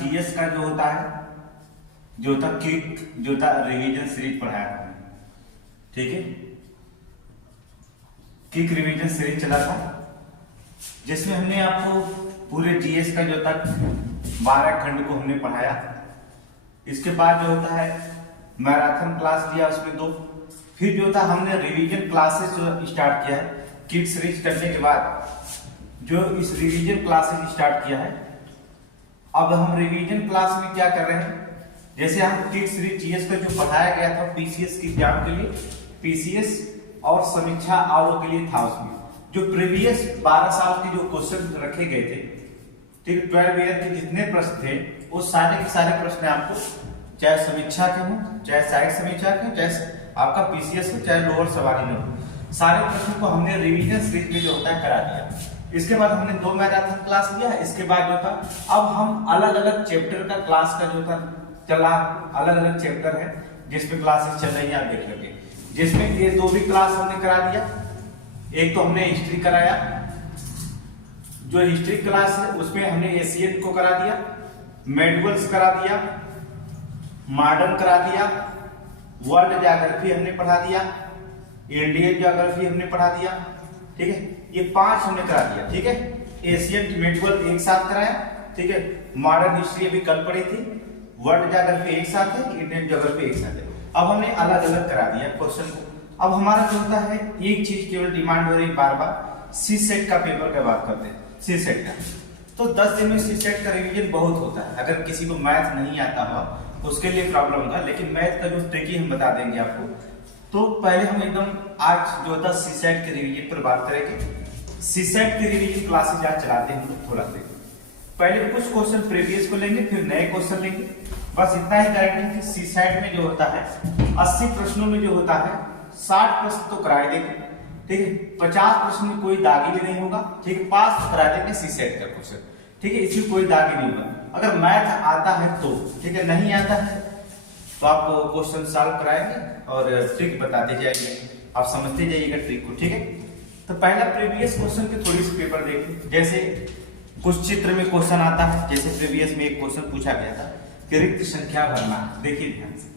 GS का जो होता है क्विक जो होता रिवीजन सीरीज पढ़ाया था, ठीक है। क्विक रिवीजन सीरीज चला था जिसमें हमने आपको पूरे जीएस का जो था 12 खंड को हमने पढ़ाया। इसके बाद जो होता है मैराथन क्लास लिया, उसमें 2। फिर जो था हमने रिवीजन क्लासेस जो स्टार्ट किया है क्विक सीरीज करने के बाद, जो इस रिवीजन क्लासेस स्टार्ट किया है। अब हम रिवीजन क्लास में क्या कर रहे हैं, जैसे हम क्विक सीरीज जीएस को जो पढ़ाया गया था पीसीएस की एग्जाम के लिए, पीसीएस और समीक्षा आरओ के लिए था, उसमें जो प्रीवियस 12 साल के जो क्वेश्चन रखे गए थे, ठीक, 12 ईयर के जितने प्रश्न थे वो सारे के सारे प्रश्न आपको, चाहे समीक्षा के हो, चाहे सहायक समीक्षा के, चाहे आपका पीसीएस हो, चाहे लोअर सवारी में हो, सारे प्रश्नों को हमने रिवीजन सीरीज में जो होता है करा दिया। इसके बाद हमने 2 मैराथन क्लास लिया। इसके बाद जो था अब हम अलग अलग चैप्टर का क्लास का जो था चला, अलग अलग चैप्टर है जिसमें क्लासेस चल रही है, आप देख लेंगे। जिसमें ये 2 भी क्लास हमने करा दिया। एक तो हमने हिस्ट्री कराया, जो हिस्ट्री क्लास है उसमें हमने एशियन को करा दिया, मेडुअल्स करा दिया, मॉडर्न करा दिया, वर्ल्ड ज्योग्राफी हमने पढ़ा दिया, इंडियन ज्योग्राफी हमने पढ़ा दिया, ठीक है। ये 5 हमने करा दिया, ठीक है। एशियन मेडुअल एक साथ कराया, ठीक है। मॉडर्न हिस्ट्री अभी कल पढ़ी थी, वर्ल्ड ज्योग्राफी एक साथ है, इंडियन ज्योग्राफी एक साथ है। अब हमने अलग अलग करा दिया क्वेश्चन को। अब हमारा जो होता है एक चीज केवल डिमांड हो रही बार बार, सी सेट का पेपर का बात करते हैं। सी सेट का तो 10 दिन में सी सेट का रिवीजन बहुत होता है। अगर किसी को मैथ नहीं आता हो उसके लिए प्रॉब्लम होगा, लेकिन मैथ का जो ट्रिक हम बता देंगे आपको। तो पहले हम एकदम आज जो होता है सी सेट के रिवीजन पर बात करेंगे। सी सेट की रिवीजन क्लासेज आज चलाते हैं थोड़ा सा। पहले कुछ क्वेश्चन प्रीवियस को लेंगे, फिर नए क्वेश्चन लेंगे, बस इतना ही गारंटी है कि सी सेट में जो होता है 80 प्रश्नों में जो होता है 60 प्रश्न तो कराए देंगे, ठीक है। 50 प्रश्न में कोई दागी भी नहीं होगा, ठीक है। पास करा देंगे सी सेट का क्वेश्चन, ठीक है। इसमें कोई दागी नहीं होगा। अगर मैथ आता है तो ठीक है, नहीं आता है तो आपको क्वेश्चन सॉल्व कराएंगे और ट्रिक बताते जाएंगे, आप समझते जाइएगा ट्रिक को, ठीक है। तो पहला प्रीवियस क्वेश्चन के थोड़ी सी पेपर देखें। जैसे कुछ चित्र में क्वेश्चन आता है, जैसे प्रीवियस में एक क्वेश्चन पूछा गया था कि रिक्त संख्या भरना। देखिए ध्यान से,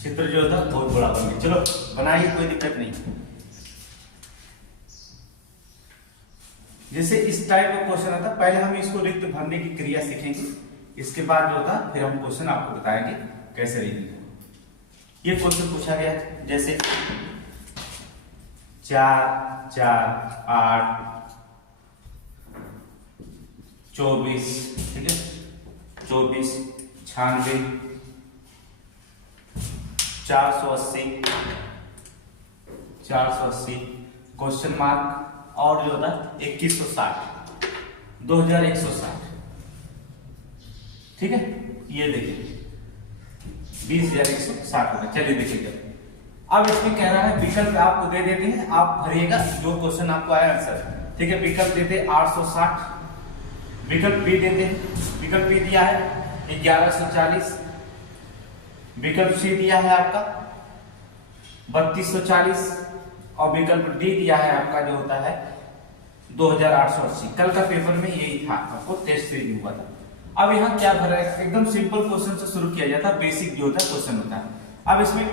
चित्र जो था बहुत बड़ा बन गया, चलो बनाइए, कोई दिक्कत नहीं। जैसे इस टाइप का क्वेश्चन आता, पहले हम इसको रिक्त भरने की क्रिया सीखेंगे, इसके बाद जो था फिर हम क्वेश्चन आपको बताएंगे कैसे रीडिंग। ये क्वेश्चन पूछा गया है, जैसे 4 4 8 24, ठीक है, 24 96 480 480 क्वेश्चन मार्क, और जो होता है 2160 2160, ठीक है। ये देखिए 20,160 होगा। चलिए देखिए, अब इसमें कह रहा है विकल्प आपको दे देते हैं, आप भरिएगा जो क्वेश्चन आपको आया आंसर, ठीक है। विकल्प देते 860, विकल्प बी देते हैं, विकल्प बी दिया है 1140, विकल्प सी दिया है आपका 3240, और विकल्प डी दिया है आपका जो होता है 2880। कल का पेपर में यही था, आपको टेस्ट सीरीज हुआ था। अब यहाँ क्या भरा है, एकदम सिंपल क्वेश्चन से शुरू किया जाता है, बेसिक जो होता है क्वेश्चन होता है। अब इसमें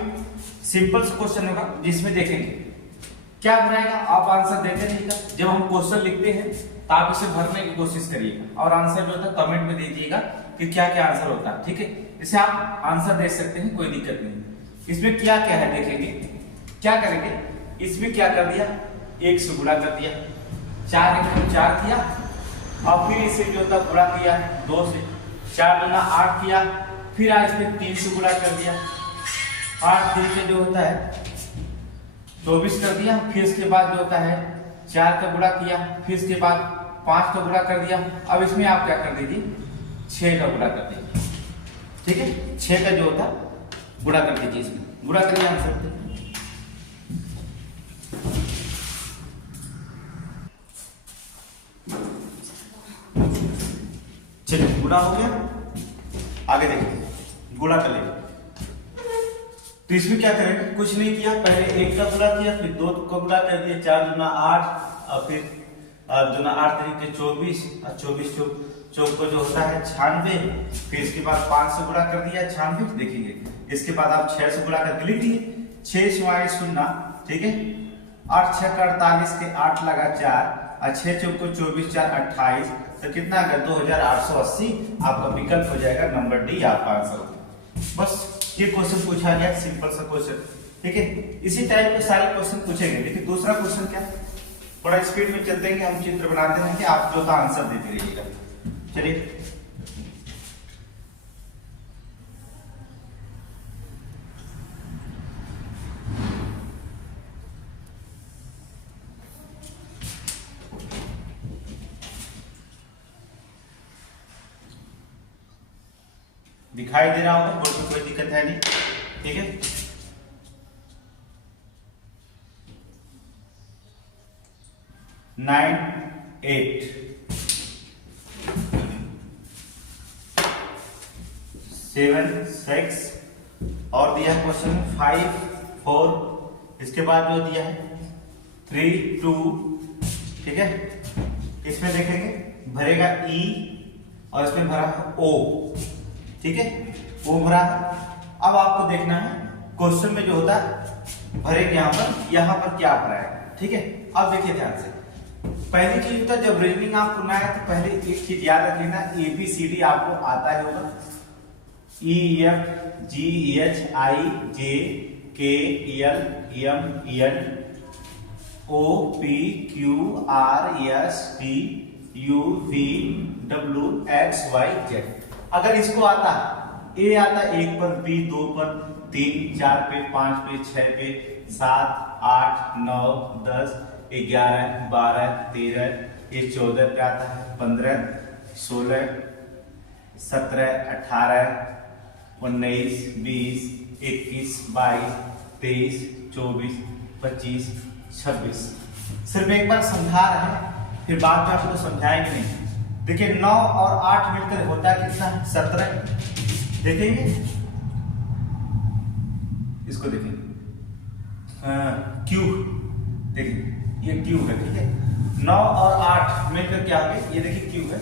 सिंपल से क्वेश्चन होगा जिसमें देखेंगे क्या भराएगा, आप आंसर देते रहिएगा। जब हम क्वेश्चन लिखते हैं तो आप इसे भरने की कोशिश करिएगा और आंसर जो होता है कमेंट में दीजिएगा कि क्या क्या आंसर होता है, ठीक है। इसे आप आंसर दे सकते हैं, कोई दिक्कत नहीं। इसमें क्या क्या है देखेंगे, क्या करेंगे। इसमें क्या कर दिया, 1 से गुणा कर दिया, 4 × 4 किया, और फिर इसे जो होता गुणा किया 2 से, 4 × 8 किया, फिर आज इसमें 3 से गुणा कर दिया, 8 3 से जो होता है 24 कर दिया, फिर इसके बाद जो होता है 4 का गुणा किया, फिर इसके बाद 5 का गुणा कर दिया। अब इसमें आप क्या कर दीजिए, 6 का गुणा कर दीजिए, ठीक है। 6 का जो होता गुणा कर दीजिए, इसमें गुणा करिए आंसर। चलिए गुणा हो गया, आगे देखिए गुणा कर लेंगे। तो इसमें क्या करेंगे, कुछ नहीं किया, पहले 1 का गुणा किया, फिर 2 का गुणा कर दिया, 4 × 8, और फिर और दूना 8 तरीके 24 और 24 चौक को जो होता है 96। फिर इसके बाद 5 से गुणा कर दिया 96, देखिए इसके बाद आप 6 से गुणा करके लिख दिए 6 6 0, ठीक है। 8 6 का 48 के 8 लगा 4 और 6 चौक को 24 4 28, तो कितना आ गया 2880। आपका विकल्प हो जाएगा नंबर डी आपका आंसर। बस ये क्वेश्चन पूछा गया, सिंपल सा क्वेश्चन, ठीक है। इसी टाइप के सारे क्वेश्चन पूछेंगे। देखिए दूसरा क्वेश्चन क्या, थोड़ा स्पीड में चलते हैं, हम चित्र बनाते हैं कि आप जो का आंसर देते रहिएगा। चलिए दिखाई दे रहा होगा, बोर्ड में कोई दिक्कत है नहीं, ठीक है। नाइन 8 7 6 और दिया क्वेश्चन 5 4, इसके बाद जो दिया है 3 2, ठीक है। इसमें देखेंगे भरेगा ई और इसमें भरा है ओ, ठीक है, वो भरा है। अब आपको देखना है क्वेश्चन में जो होता है भरेंगे यहाँ पर क्या भरा है, ठीक है। अब देखिए ध्यान से, पहली चीज होता है जब रीजनिंग आप करना है तो पहले एक चीज याद रख लेना, ABCD आपको आता है होगा, EFGHIJKLMN OPQRSTUVWXYZ। अगर इसको आता है, ए आता है 1 पर, बी 2 पर, 3 4 पे, 5 पे, 6 पे, 7 8 9 10 11 12 13, ये 14 पे आता है, 15 16 17 18 19 20 21 22 23 24 25 26। सिर्फ एक बार समझा रहे हैं, फिर बाद में आपको समझाएंगे नहीं। देखिए 9 और 8 मिलकर होता है कितना, 17। देखेंगे इसको, देखेंगे क्यू, देखिए ये क्यू है, ठीक है। 9 और 8 मिलकर क्या आ गए, ये देखिए क्यू है।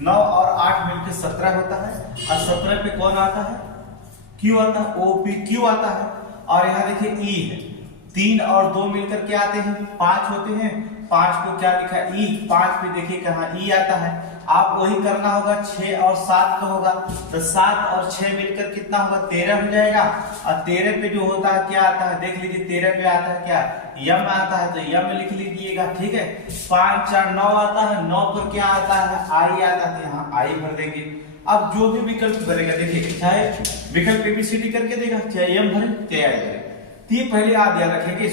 9 और 8 मिलकर 17 होता है, और 17 पे कौन आता है, क्यू आता है, OPQ आता है। और यहाँ देखिए ई है, 3 और 2 मिलकर क्या आते हैं, 5 होते हैं। 5 को क्या लिखा है, ई। 5 पे देखिए कहाँ ई आता है, आप वही करना होगा। 6 और 7 का होगा, तो 7 और 6 मिलकर कितना होगा, 13 हो जाएगा। और 13 पे जो होता है क्या आता है, देख लीजिए 13 पे आता है क्या, यम आता है, तो यम लिख लीजिएगा, ठीक है। 5 4 9 आता है, 9 पर क्या आता है, आई आता है, यहाँ आई भर देंगे। अब जो भी विकल्प भरेगा, देखिए चाहे विकल्प ABCD करके देगा, चाहे यम भरे चाहे आई भरे, तो ये पहले आप ध्यान रखेंगे।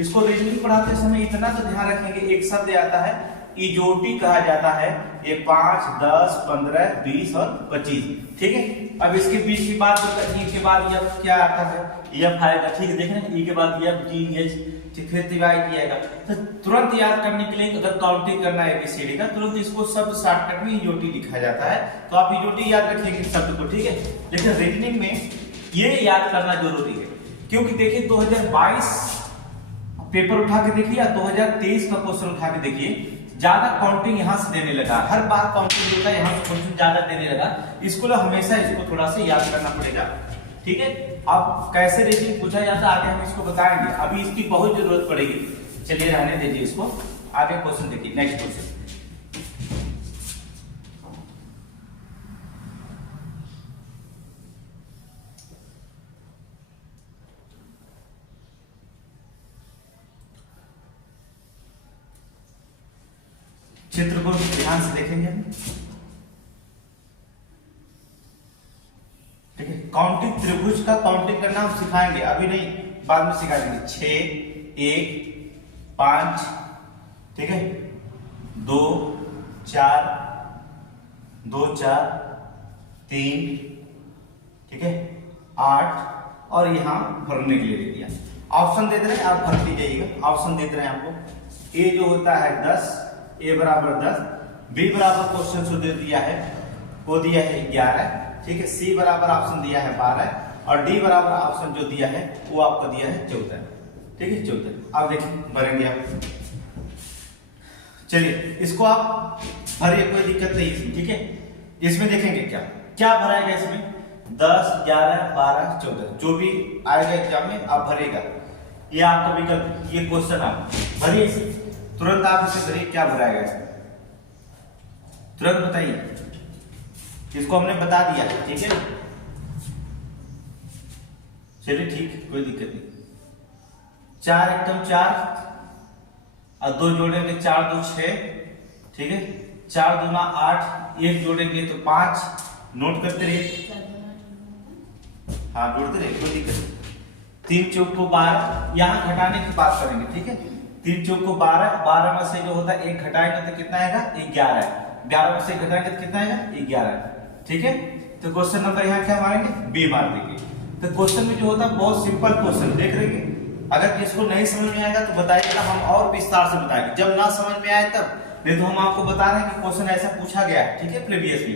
इसको रीजनिंग पढ़ाते समय इतना तो ध्यान रखेंगे, एक शब्द आता है इजोटी कहा जाता है, ये 5 10 15 20 और 25, ठीक है। अब इसके बीच की बात करते हैं, ई के बाद यह क्या आता है, एफ आएगा, ठीक है। देख रहे हैं ई के बाद एफ जी एच, फिर डिवाइड किएगा। तो तुरंत याद करने के लिए अगर काउंटिंग करना है ABCD का, तुरंत इसको शब्द शॉर्टकट में इजोटी लिखा जाता है, तो आप इजोटी याद रखेंगे शब्द को, ठीक है। लेकिन रीजनिंग में ये याद करना जरूरी है, क्योंकि देखिए 2022 पेपर उठा के देखिए या 2023 का क्वेश्चन उठा के देखिए, ज्यादा काउंटिंग यहां से देने लगा, हर बार काउंटिंग देता है, यहां से क्वेश्चन ज्यादा देने लगा। इसको हमेशा इसको थोड़ा सा याद करना पड़ेगा, ठीक है। अब कैसे रीजनिंग पूछा जाता है आगे हम इसको बताएंगे, अभी इसकी बहुत जरूरत पड़ेगी। चलिए रहने दीजिए इसको, आगे क्वेश्चन देखिए, नेक्स्ट क्वेश्चन। चित्र को ध्यान से देखेंगे हम, ठीक है। काउंटिंग त्रिभुज का काउंटिंग करना हम सिखाएंगे, अभी नहीं, बाद में सिखा देंगे। 6 1 5, ठीक है, 2 4 2 4 3, ठीक है, 8 और यहां भरने के लिए दे दिया। ऑप्शन दे दे रहे हैं, आप भरते जाइएगा। ऑप्शन दे दे रहे हैं आपको, ए जो होता है 10, ए बराबर 10, बी बराबर क्वेश्चन जो दे दिया है वो दिया है 11, ठीक है। सी बराबर ऑप्शन दिया है 12 और डी बराबर ऑप्शन जो दिया है वो आपको दिया है 14, ठीक है, 14। अब देखिए भरेंगे आप, चलिए इसको आप भरिए, कोई दिक्कत नहीं इसमें, ठीक है। इसमें देखेंगे क्या क्या भराएगा इसमें, 10, 11, 12, 14 जो भी आएगा एग्जाम में आप भरेगा। ये आपका विकल्प, ये क्वेश्चन आप भरिए इसे, तुरंत आप इसे भरिए, क्या भराएगा इसमें तुरंत बताइए। इसको हमने बता दिया, ठीक है। चलिए ठीक, कोई दिक्कत नहीं। 4 एकदम 4 और 2 जोड़ेंगे 4 2 6, ठीक है। 4 दूना 8, 1 जोड़ेंगे तो 5, नोट करते रहिए, हाँ जोड़ते रहिए, कोई दिक्कत नहीं। 3 चौक को 12, यहाँ घटाने की बात करेंगे, ठीक है। 3 चौक को 12, 12 में से जो होता है 1 घटाएंगे तो कितना आएगा, 11 है। 11 में से घटाएंगे तो कितना आएगा, 11, ठीक है। तो क्वेश्चन नंबर यहाँ क्या मारेंगे, बी मार देंगे। तो क्वेश्चन में जो होता है बहुत सिंपल क्वेश्चन, देख रहे हैं। अगर किसको नहीं समझ में आएगा तो बताइएगा, हम और विस्तार से बताएंगे जब ना समझ में आए तब। नहीं तो हम आपको बता रहे हैं कि क्वेश्चन ऐसा पूछा गया है, ठीक है, प्रीवियसली।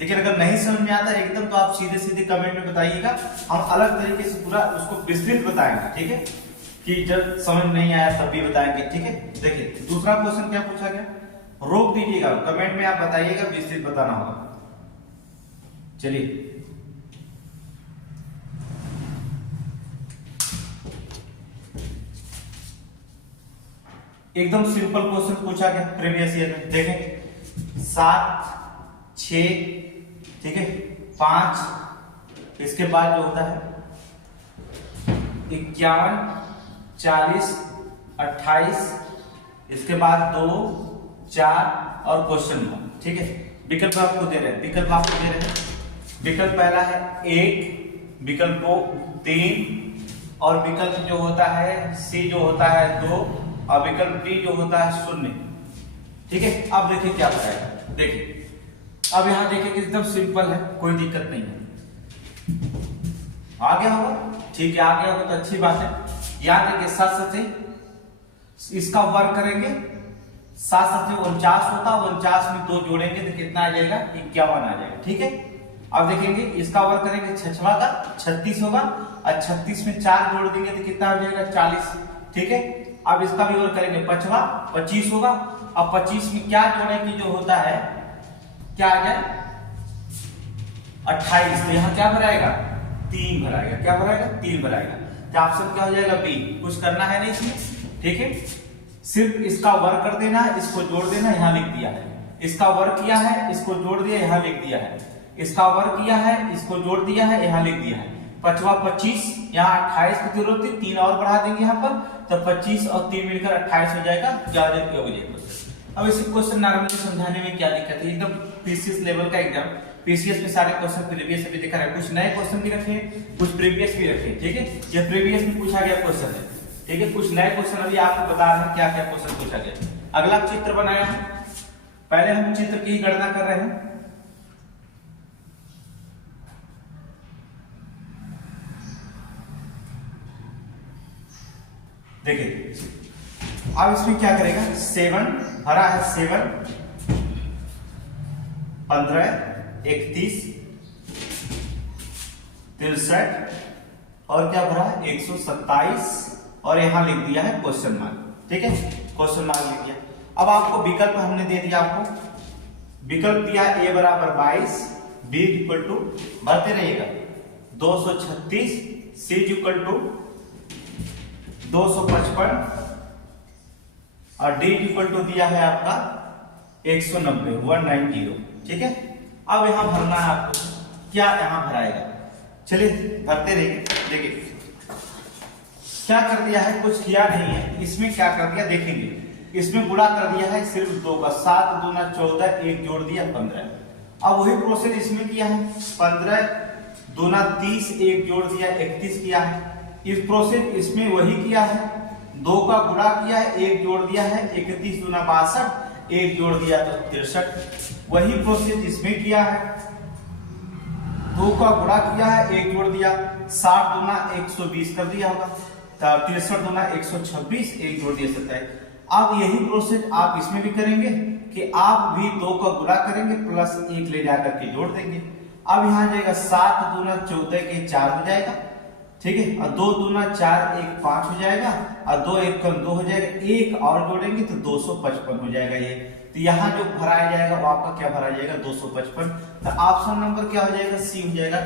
लेकिन अगर नहीं समझ में आता एकदम तो आप सीधे सीधे कमेंट में बताइएगा, हम अलग तरीके से पूरा उसको विस्तृत बताएंगे, ठीक है। कि जब समझ नहीं आया तब भी बताएंगे, ठीक है। देखिए दूसरा क्वेश्चन क्या पूछा गया, रोक दीजिएगा, कमेंट में आप बताइएगा, विस्तृत बताना होगा। चलिए एकदम सिंपल क्वेश्चन पूछा गया प्रीवियस ईयर में, देखें 7, 6, ठीक है, 5, इसके बाद जो होता है 51, 40, 28, इसके बाद 2, 4 और क्वेश्चन मार्क, ठीक है। विकल्प आपको दे रहे हैं, विकल्प आपको दे रहे हैं। विकल्प पहला है 1, विकल्प 3 और विकल्प जो होता है सी जो होता है 2 और विकल्प डी जो होता है 0, ठीक है। अब देखिए क्या बताएगा, देखिए अब यहां देखिए कि एकदम सिंपल है, कोई दिक्कत नहीं है। आ गया होगा, ठीक है, आ गया होगा तो अच्छी बात है। याद रखिए साथ साथ इसका वर्ग करेंगे, साथ साथ 49 होता है, 49 में 2 जोड़ेंगे तो कितना आ जाएगा, 51 आ जाएगा, ठीक है। अब देखेंगे इसका वर्ग करेंगे 6वां का 36 होगा और 36 में 4 जोड़ देंगे तो कितना हो जाएगा, 40, ठीक है। अब इसका भी वर्ग करेंगे 5वां 25 होगा, अब 25 में क्या जोड़ेंगे जो होता है क्या आ जाए 28, तो यहाँ क्या भराएगा, 3 भराएगा, क्या भराएगा, 3 भराएगा। तो ऑप्शन क्या हो जाएगा, बी। कुछ करना है नहीं इसमें, ठीक है, सिर्फ इसका वर्ग कर देना है, इसको जोड़ देना, यहाँ लिख दिया है। इसका वर्ग किया है, इसको जोड़ दिया, यहाँ लिख दिया है। इसका वर्ग किया है, इसको जोड़ दिया है, यहाँ लिख दिया है। 5वां 25, यहाँ 28 की जरूरत थी, 3 और बढ़ा देंगे यहाँ पर, तो 25 और 3 मिलकर 28 हो जाएगा, ज्यादा हो जाएगा। अब इसी क्वेश्चन नॉर्मली समझाने में क्या दिक्कत है, एकदम पीसीएस लेवल का एग्जाम। पीसीएस में सारे क्वेश्चन प्रीवियस भी दिखा रहे हैं, कुछ नए क्वेश्चन भी रखे, कुछ प्रीवियस भी रखे, ठीक है। ये प्रीवियस में पूछा गया क्वेश्चन है, ठीक है। कुछ नए क्वेश्चन अभी आपको बता रहे हैं क्या क्या क्वेश्चन पूछा गया। अगला चित्र बनाया है, पहले हम चित्र की गणना कर रहे हैं। देखिए अब इसमें क्या करेगा, 7 भरा है, 7, 15, 31, 63 और क्या भरा है 127 और यहां लिख दिया है क्वेश्चन मार्क, ठीक है, क्वेश्चन मार्क लिख दिया। अब आपको विकल्प हमने दे दिया, आपको विकल्प दिया a बराबर 22, b इक्वल टू भरते रहिएगा 236, c इक्वल टू 255 और d इक्वल टू दिया है आपका 190, 190, ठीक है। अब यहां भरना है आपको, क्या यहां भराएगा, चलिए भरते रहिए। देखिए क्या कर दिया है, कुछ किया नहीं है, इसमें क्या कर दिया देखेंगे, इसमें गुणा कर दिया है सिर्फ 2 का, 7 दूना 14, 1 जोड़ दिया 15। अब वही प्रोसेस इसमें किया है, 15 दूना 30, 1 जोड़ दिया 31 किया है। इस प्रोसेस इसमें वही किया है, 2 का गुणा किया है, 1 जोड़ दिया है 31 दूना 62, 1 जोड़ दिया तो 63। वही प्रोसेस इसमें किया है, 2 का गुणा किया है, 1 जोड़ दिया, 60 दूना 120 कर दिया होगा, 63 दूना 126, 1 जोड़ दिया 27। अब यही प्रोसेस आप इसमें भी करेंगे कि आप भी 2 का गुणा करेंगे प्लस 1 ले जाकर के जोड़ देंगे। अब यहाँ जाएगा 7 दूना 14 के 4 हो जाएगा, ठीक है, और 2 दूना 4, 1 5 हो जाएगा, और 2 1 कम 2 हो जाएगा, एक और जोड़ेंगे तो 255 हो जाएगा ये। तो यहाँ जो भराया जाएगा वो आपका क्या भरा जाएगा 255। तो ऑप्शन नंबर क्या हो जाएगा सी हो जाएगा।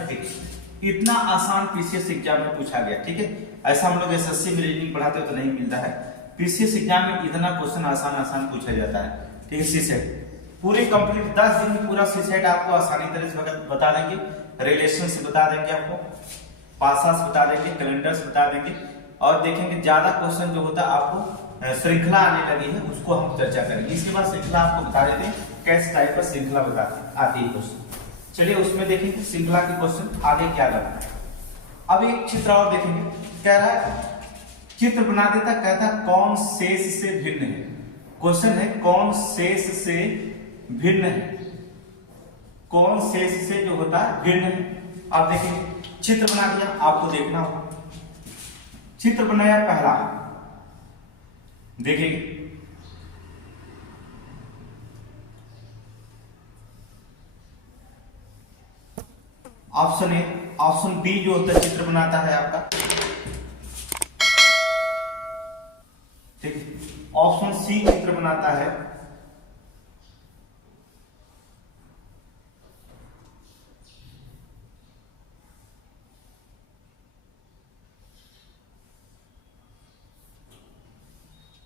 इतना आसान पीसीएस एग्जाम में पूछा गया, ठीक है। ऐसा हम लोग एसएससी में रीजनिंग पढ़ाते हो तो नहीं मिलता है, पीसीएस एग्जाम में इतना क्वेश्चन आसान पूछा जाता है, ठीक है। सीसेट पूरे कंप्लीट 10 दिन में पूरा सीसेट आपको आसानी तरह से बता देंगे, रिलेशन से बता देंगे, आपको पासा से बता देंगे, कैलेंडर से बता देंगे, और देखेंगे ज्यादा क्वेश्चन जो होता है आपको श्रृंखला आने लगी है उसको हम चर्चा करेंगे। इसके बाद श्रृंखला आपको बता देते हैं कैसे टाइप का श्रृंखला आती है क्वेश्चन। चलिए उसमें देखेंगे श्रृंखला के क्वेश्चन आगे क्या करना है। अब एक चित्र और देखेंगे, कह रहा है चित्र बना देता, कहता कौन शेष से भिन्न है। क्वेश्चन है कौन शेष से भिन्न है, कौन शेष से जो होता है भिन्न है। आप देखेंगे चित्र बना दिया, आपको देखना होगा। चित्र बनाया पहला, देखेंगे ऑप्शन ए, ऑप्शन बी जो होता है चित्र बनाता है आपका, ठीक है। ऑप्शन सी चित्र बनाता है,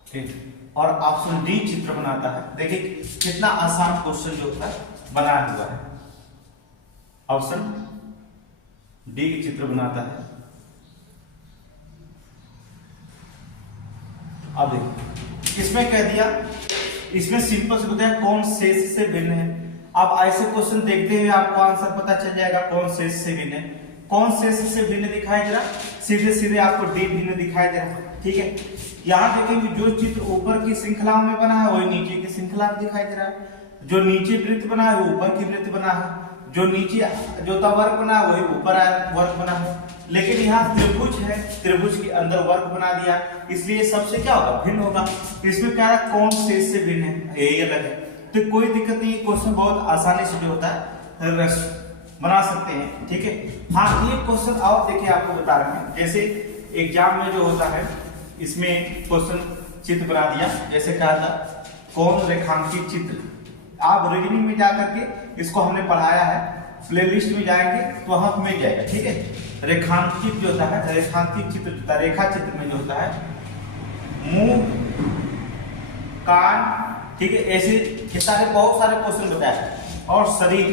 ठीक, और ऑप्शन डी चित्र बनाता है। देखिए कितना आसान क्वेश्चन जो होता है बनाया हुआ है। ऑप्शन डी की चित्र बनाता है। अब देखिए इसमें कह दिया, इसमें सिंपल से बताया कौन शेष से भिन्न है। अब ऐसे क्वेश्चन देखते हुए आपको आंसर पता चल जाएगा कौन शेष से भिन्न है। कौन शेष से भिन्न दिखाई दे रहा, सीधे सीधे आपको डी भिन्न दिखाई दे रहा, ठीक है। यहाँ देखेंगे जो चित्र ऊपर की श्रृंखला में बना है वही नीचे की श्रृंखला में दिखाई दे रहा है। जो नीचे वृत्त बना है वो ऊपर की वृत्त बना है, जो नीचे जो वर्ग बना है वही ऊपर वर्ग बना है। लेकिन यहाँ त्रिभुज है, त्रिभुज के अंदर वर्ग बना दिया, इसलिए सबसे क्या होगा भिन्न होगा। इसमें क्या है कौन शेष से भिन्न है, यही अलग है। तो कोई दिक्कत नहीं, क्वेश्चन बहुत आसानी से जो होता है बना सकते हैं, ठीक है। हाँ एक क्वेश्चन और देखिए आपको बता रहे हैं, जैसे एग्जाम में जो होता है इसमें क्वेश्चन चित्र बना दिया, जैसे कहा था कौन रेखांकित चित्र। आप रीजनिंग में जाकर के इसको हमने पढ़ाया है, प्लेलिस्ट में जाएंगे तो वहां मिल जाएगा, ठीक है। रेखांकित जो होता है, रेखांकित चित्र होता है, रेखा चित्र में जो होता है मुंह, कान, ठीक है, ऐसे ये सारे बहुत सारे क्वेश्चन बताए। और शरीर,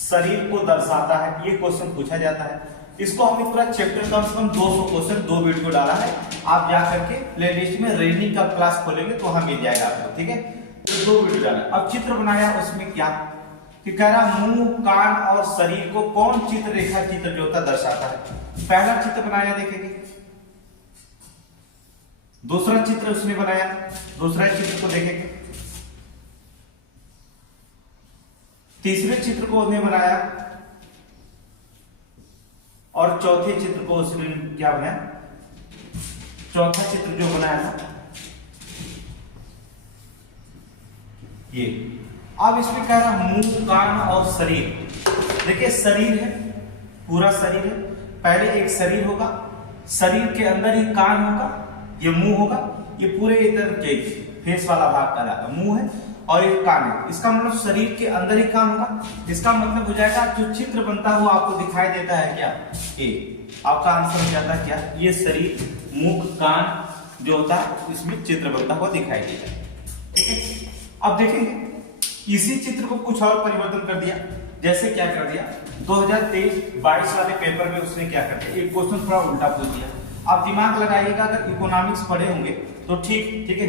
शरीर को दर्शाता है, ये क्वेश्चन पूछा जाता है। इसको हमने पूरा चैप्टर कम से कम 200 क्वेश्चन 2 वीडियो डाला है, आप जा करके प्लेलिस्ट में रीजनिंग का क्लास खोलेंगे तो वहां मिल जाएगा आपको, ठीक है। तो 2 वीडियो डाला। अब चित्र बनाया, उसमें क्या कि कह रहा मुंह, कान और शरीर को कौन चित्र रेखा चित्र जो होता दर्शाता है। पहला चित्र बनाया देखेंगे, दूसरा चित्र उसने बनाया, दूसरा चित्र को देखेंगे, तीसरे चित्र को उसने बनाया, और चौथे चित्र को उसने क्या बनाया, चौथा चित्र जो बनाया था ये। अब इसमें कह रहा मुंह, कान और शरीर। देखिए शरीर है, पूरा शरीर है, पहले एक शरीर होगा, शरीर के अंदर ही कान होगा, ये मुंह होगा, ये पूरे इधर के फेस वाला भाग कहलाता है मुंह है, और एक कान है। इसका मतलब शरीर के अंदर ही कान होगा। इसका मतलब हो जाएगा जो चित्र बनता हुआ आपको दिखाई देता है क्या, ए। आपका आंसर हो जाता है क्या, ये शरीर, मुख, कान जो होता है इसमें चित्र बनता हुआ दिखाई देता है, ठीक है। अब देखेंगे इसी चित्र को कुछ और परिवर्तन कर दिया, जैसे क्या कर दिया 2023-22 वाले पेपर में उसने क्या कर दिया, एक क्वेश्चन थोड़ा उल्टा पूछ दिया। आप दिमाग लगाइएगा, अगर इकोनॉमिक्स पढ़े होंगे तो ठीक है।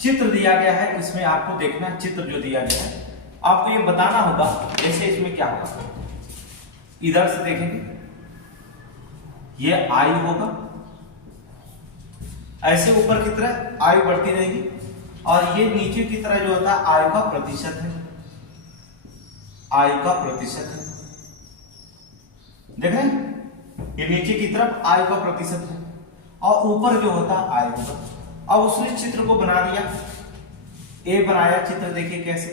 चित्र दिया गया है, इसमें आपको देखना चित्र जो दिया गया है आपको ये बताना होगा, जैसे इसमें क्या होगा, इधर से देखेंगे ये आई होगा, ऐसे ऊपर की तरह आयु बढ़ती रहेगी, और ये नीचे की तरह जो होता है आयु का प्रतिशत है, आयु का प्रतिशत है। देख रहे हैं ये नीचे की तरफ आयु का प्रतिशत है, और ऊपर जो होता है आयु का। अब उसने चित्र को बना दिया, ए बनाया चित्र, देखिए कैसे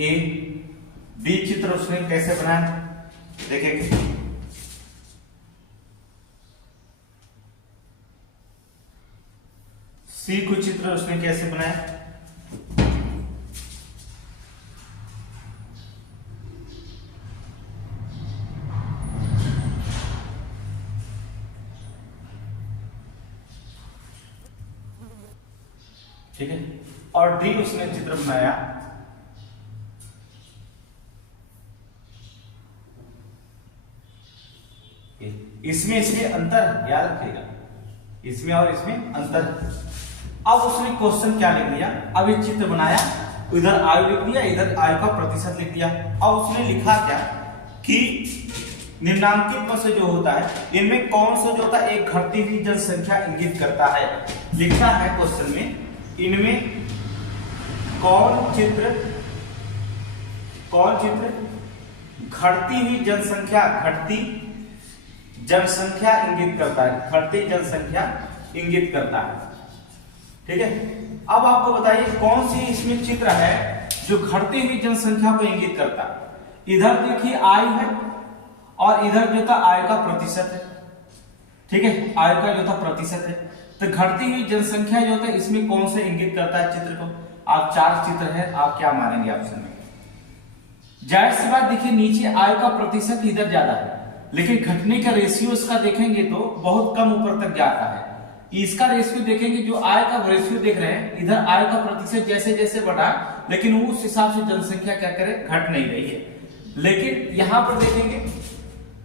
ए। बी चित्र उसने कैसे बनाया देखेंगे। सी को चित्र उसने कैसे बनाया, ठीक है। और डी उसने चित्र बनाया इसमें अंतर याद रखिएगा, इसमें और इसमें अंतर। अब उसने क्वेश्चन क्या लिख दिया, अब ये चित्र बनाया, इधर आयु लिख दिया, इधर आयु का प्रतिशत लिख दिया। अब उसने लिखा क्या कि निम्नांकित में से जो होता है इनमें कौन सा जो होता है एक घटती हुई जनसंख्या इंगित करता है। लिखा है क्वेश्चन में इनमें कौन चित्र घटती हुई जनसंख्या, घटती जनसंख्या इंगित करता है, घटती जनसंख्या इंगित करता है, ठीक है। अब आपको बताइए कौन सी इसमें चित्र है जो घटती हुई जनसंख्या को इंगित करता है। इधर देखिए आयु है और इधर जो था आय का प्रतिशत है, ठीक है, आय का जो था प्रतिशत है। तो घटती हुई जनसंख्या जो था इसमें कौन सा इंगित करता है चित्र को। आप चार चित्र है, आप क्या मानेंगे ऑप्शन में। जाहिर सी बात देखिए नीचे आय का प्रतिशत इधर ज्यादा है, लेकिन घटने का रेशियो इसका देखेंगे तो बहुत कम ऊपर तक जाता है। इसका रेशियो देखेंगे, जो आय का रेशियो देख रहे हैं इधर आय का प्रतिशत जैसे जैसे बढ़ा, लेकिन उस हिसाब से जनसंख्या क्या करे घट नहीं रही है। लेकिन यहां पर देखेंगे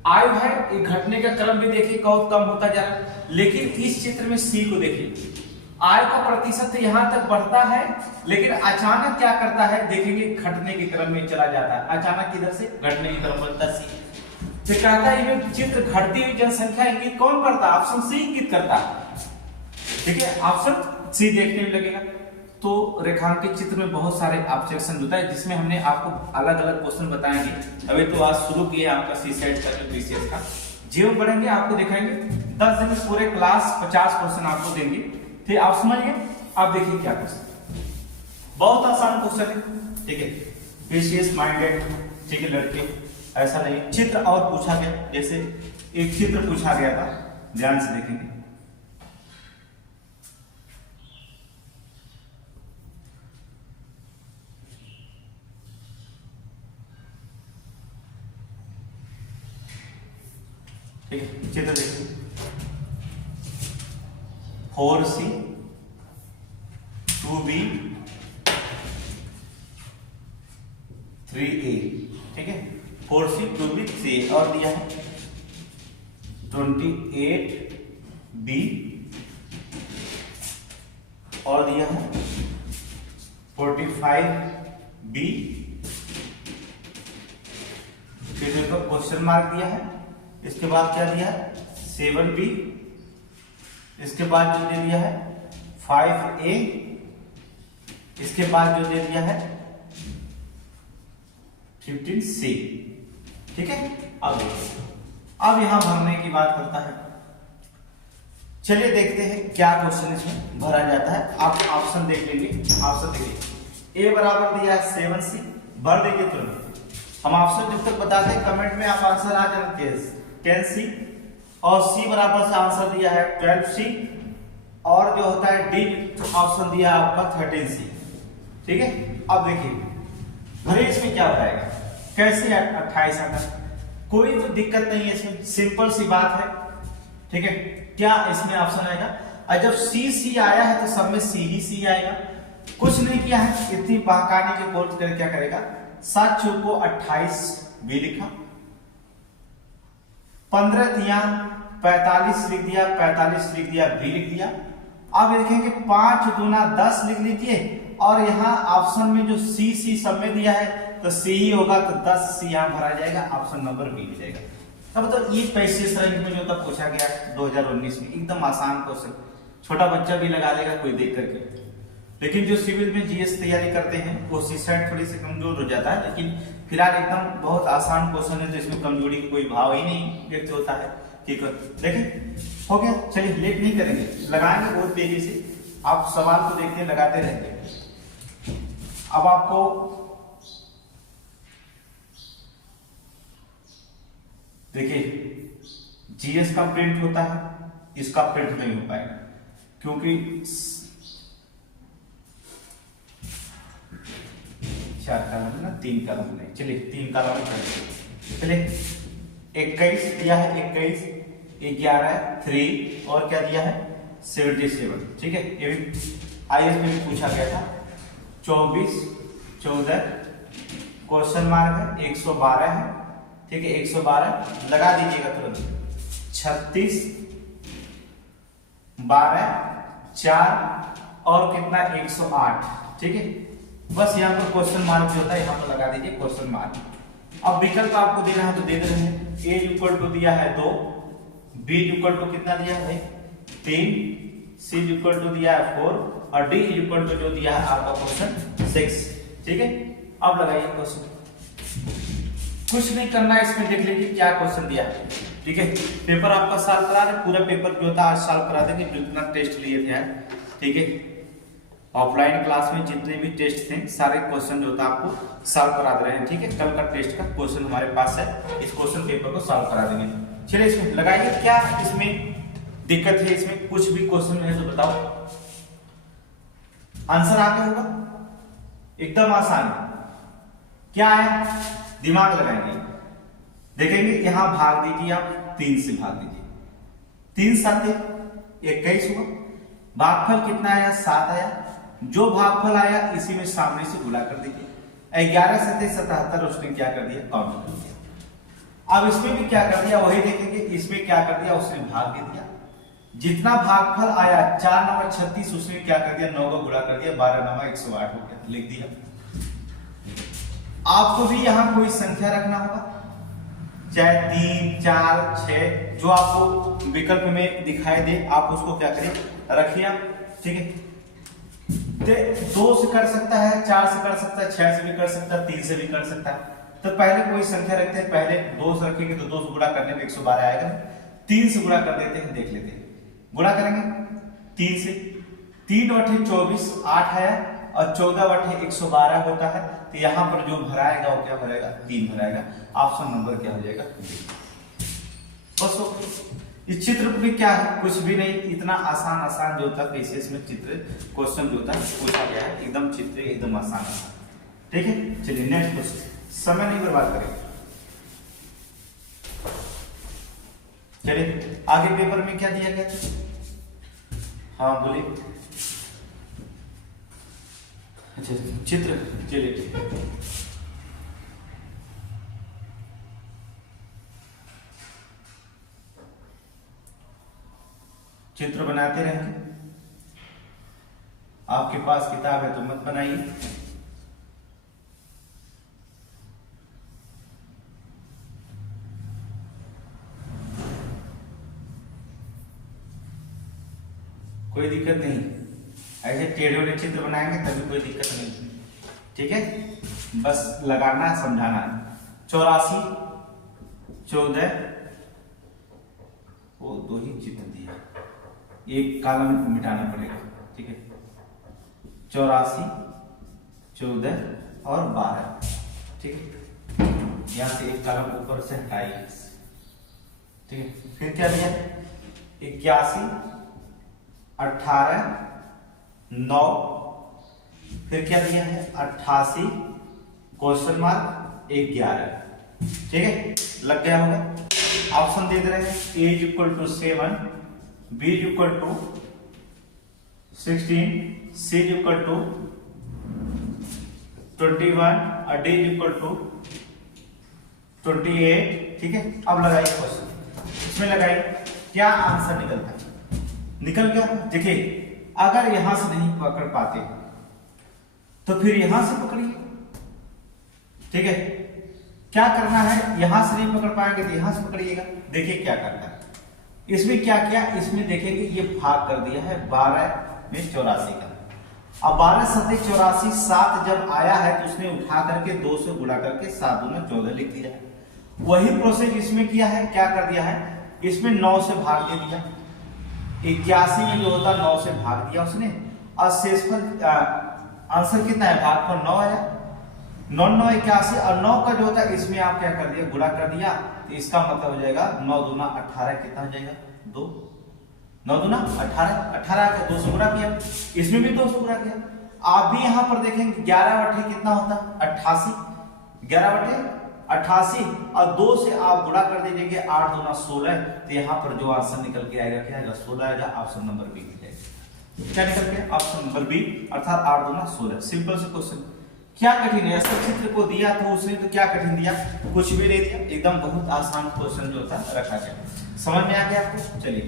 आयु है, ये घटने का क्रम भी देखिए बहुत कम होता जा रहा है। लेकिन इस चित्र में सी को देखिए, आय का प्रतिशत यहां तक बढ़ता है, लेकिन अचानक क्या करता है देखेंगे घटने के क्रम में चला जाता है। अचानक इधर से घटने के क्रम बढ़ता है सी। तो कहता है ये चित्र घटती हुई जनसंख्या इंगित कौन करता है, ऑप्शन सी इंगित करता है, ठीक है। ऑप्शन सी देखने में लगेगा। तो रेखांकित चित्र में बहुत सारे ऑब्जेक्शन होता है, जिसमें हमने आपको अलग अलग क्वेश्चन बताएंगे। अभी तो आज शुरू किए आपका सी सेट का जो बीसीएस का, जीवन बढ़ेंगे आपको दिखाएंगे 10 दिन में पूरे क्लास 50 क्वेश्चन आपको देंगे, ठीक। आप समझिए, आप देखिए क्या क्वेश्चन, बहुत आसान क्वेश्चन है, ठीक है। बीसीएस माइंडेड, ठीक है लड़के, ऐसा नहीं। चित्र और पूछा गया, जैसे एक चित्र पूछा गया था, ध्यान से देखेंगे। ठीक है, चित्र देखिए 4C 2B 3A, ठीक है। 4C 2B 3A और दिया है 28B और दिया है 45B, फिर देखो क्वेश्चन मार्क दिया है। इसके बाद क्या दिया है 7B, इसके बाद जो दे दिया है 5A, इसके बाद जो दे दिया है 15C, ठीक है। अब देखिए, अब यहां भरने की बात करता है। चलिए देखते हैं क्या क्वेश्चन इसमें भरा जाता है। आप ऑप्शन देख लीजिए, ऑप्शन देखिए A बराबर दिया है 7C, भर देंगे तुरंत। हम ऑप्शन जब तक बताते हैं कमेंट में आप आंसर आ जाना 10C, और C बराबर से आंसर दिया है 12C, और जो होता है डी ऑप्शन दिया है आपका 13C, ठीक है। अब देखिए भरे इसमें क्या बताएगा, कैसे 28 आता, कोई तो दिक्कत नहीं है इसमें, सिंपल सी बात है, ठीक है। क्या इसमें ऑप्शन आएगा, और जब C आया है तो सब में C ही C आएगा। कुछ नहीं किया है, इतनी बहकाने के कोर्ट कर क्या करेगा, 7 चौको 28 भी लिखा, 15 दिया 45 लिख दिया, 45 लिख दिया, भी लिख दिया। अब देखेंगे 5 दूना 10 लिख लीजिए, और यहाँ ऑप्शन में जो C सब में दिया है तो C ही होगा, तो 10C यहाँ भरा जाएगा, ऑप्शन नंबर बी हो जाएगा। अब तो ये पैसे रैंक में जो था पूछा गया 2019 में, एकदम आसान क्वेश्चन, छोटा बच्चा भी लगा लेगा कोई देख करके। लेकिन जो सिविल में जीएस तैयारी करते हैं वो सीसेट थोड़ी सी कमजोर हो जाता है, लेकिन फिलहाल एकदम बहुत आसान क्वेश्चन है, तो इसमें कमजोरी की कोई भाव ही नहीं व्यक्त होता है, ठीक है। देखें हो गया, चलिए लेट नहीं करेंगे, लगाएंगे बहुत तेजी से। आप सवाल को देखते लगाते रहेंगे। अब आपको देखिए जीएस का प्रिंट होता है, इसका प्रिंट नहीं हो पाएगा क्योंकि 4 कॉलम ना 3 कॉलम नहीं, चलिए 3 कॉलम करेंगे। चलिए 21 दिया है, 21 11 3 और क्या दिया है 77, ठीक है। ये भी आईएएस में भी पूछा गया था। 24 14 क्वेश्चन मार्क है, 112 है, ठीक है 112 लगा दीजिएगा तुरंत। 36 12 4 और कितना 108, ठीक है। बस यहाँ पर क्वेश्चन मार्क जो होता है यहाँ पर लगा दीजिए क्वेश्चन मार्क। अब विकल्प आपको देना है तो दे रहे हैं। ए इक्वल टू दिया है 2, बी इक्वल टू कितना दिया है 3, सी इक्वल टू दिया है 4 और डी इक्वल टू जो दिया है आपका क्वेश्चन 6, ठीक है। अब लगाइए क्वेश्चन, कुछ नहीं करना है इसमें, देख लीजिए क्या क्वेश्चन दिया है, ठीक है। पेपर आपका सॉल्व करा रहे, पूरा पेपर जो था आज सॉल्व करा देंगे, जितना टेस्ट लिए थे, ठीक है। ऑफलाइन क्लास में जितने भी टेस्ट थे सारे क्वेश्चन जो था आपको सॉल्व करा दे रहे हैं, ठीक है। कल का टेस्ट का क्वेश्चन हमारे पास है, इस क्वेश्चन पेपर को सॉल्व करा देंगे। चलिए इसमें लगाइए, क्या इसमें दिक्कत है, इसमें कुछ भी क्वेश्चन है तो बताओ। आंसर आ गया होगा, एकदम आसान है। क्या है, दिमाग लगाएंगे, देखेंगे यहां भाग दीजिए आप 3 से भाग दीजिए, 3 7 21 हुआ, भागफल कितना आया 7 आया, जो भागफल आया इसी में सामने से गुणा कर दीजिए। 11 7 77 उसने क्या कर दिया काउंट कर दिया। अब इसमें भी क्या कर दिया वही देखेंगे, इसमें क्या कर दिया उसने भाग दे दिया, जितना भागफल आया 4 नंबर 36 उसने क्या कर दिया 9 को गुणा कर दिया, 12 नंबर 108 हो गया, लिख दिया। आपको भी यहां कोई संख्या रखना होगा, चाहे 3 4 6 जो आपको विकल्प में दिखाई दे आप उसको क्या करें रखिए, ठीक है। 2 से कर सकता है, 4 से कर सकता है, 6 से भी कर सकता है, 3 से भी कर सकता है। तो पहले कोई संख्या रखते हैं, पहले 2 से रखेंगे तो 2 से गुणा करने में 112 आएगा, 3 से गुणा कर देते हैं, देख लेते हैं। गुणा करेंगे 3 से, 3 बटे 24 8 है और 14 बटे 112 होता है, तो यहां पर जो भराएगा वो क्या भरेगा 3 भराएगा। ऑप्शन नंबर क्या हो जाएगा, बस। इस चित्र में क्या है, कुछ भी नहीं, इतना आसान आसान जो था पीसीएस में चित्र क्वेश्चन जो था पूछा गया है, एकदम चित्र एकदम आसान, ठीक है। चलिए नेक्स्ट क्वेश्चन, समय नहीं बर्बाद करेंगे। चलिए आगे पेपर में क्या दिया गया, हाँ बोलिए। अच्छा चित्र, चलिए ठीक है। चित्र बनाते रहेंगे, आपके पास किताब है तो मत बनाइए, कोई दिक्कत नहीं, ऐसे टेढ़े वाले चित्र बनाएंगे तभी कोई दिक्कत नहीं, ठीक है। बस लगाना है, समझाना है। 84 14 वो 2 ही चित्र दिया, एक कॉलम मिटाना पड़ेगा, ठीक है। 84 14 और 12, ठीक है। यहां से एक कॉलम ऊपर से हटाइए, ठीक है। फिर क्या दिया 81 18 9, फिर क्या दिया है 88 क्वेश्चन मार्क 11, ठीक है। लग गया होगा, ऑप्शन दे रहे हैं A equal to 7, B equal to 16, C equal to 21 और D इक्वल टू 28, ठीक है। अब लगाइए क्वेश्चन, इसमें लगाइए क्या आंसर निकलता है, निकल गया। देखिए अगर यहां से नहीं पकड़ पाते तो फिर यहां से पकड़िए, ठीक है। क्या करना है, यहां से नहीं पकड़ पाएंगे तो यहां से पकड़िएगा। देखिए क्या करता है, इसमें क्या किया, इसमें देखेंगे ये भाग कर दिया है 12 में 84 का। अब 12 7 84, 7 जब आया है तो उसने उठा करके 2 से गुणा करके 7 दूना 14 लिख दिया। वही प्रोसेस इसमें किया है, क्या कर दिया है, इसमें 9 से भाग दे दिया, 81 में जो होता 9 से भाग दिया उसने, और शेषफल आंसर कितना है, भागफल 9 आया, 9 9 81 और 9 का जो होता है इसमें आप क्या कर दिया, गुणा कर दिया, तो इसका मतलब हो जाएगा 9 दूना 18, कितना हो जाएगा 2, 9 दूना 18, 18 का 2 से गुणा किया, इसमें भी 2 से गुणा किया। आप भी यहां पर देखेंगे 11 बटे कितना होता है 88, 11 बटे 88 और 2 से आप गुणा कर दीजिएगा 8 दूना 16, तो यहाँ पर जो आंसर निकल के आएगा क्या आएगा 16 आएगा, ऑप्शन नंबर बी की जाएगा। क्या निकल के ऑप्शन नंबर बी अर्थात 8 दूना 16। सिंपल से क्वेश्चन, क्या कठिन है, ऐसा चित्र को दिया तो उसने तो क्या कठिन दिया, कुछ भी नहीं दिया, एकदम बहुत आसान क्वेश्चन जो था रखा गया। समझ में आ गया आपको? चलिए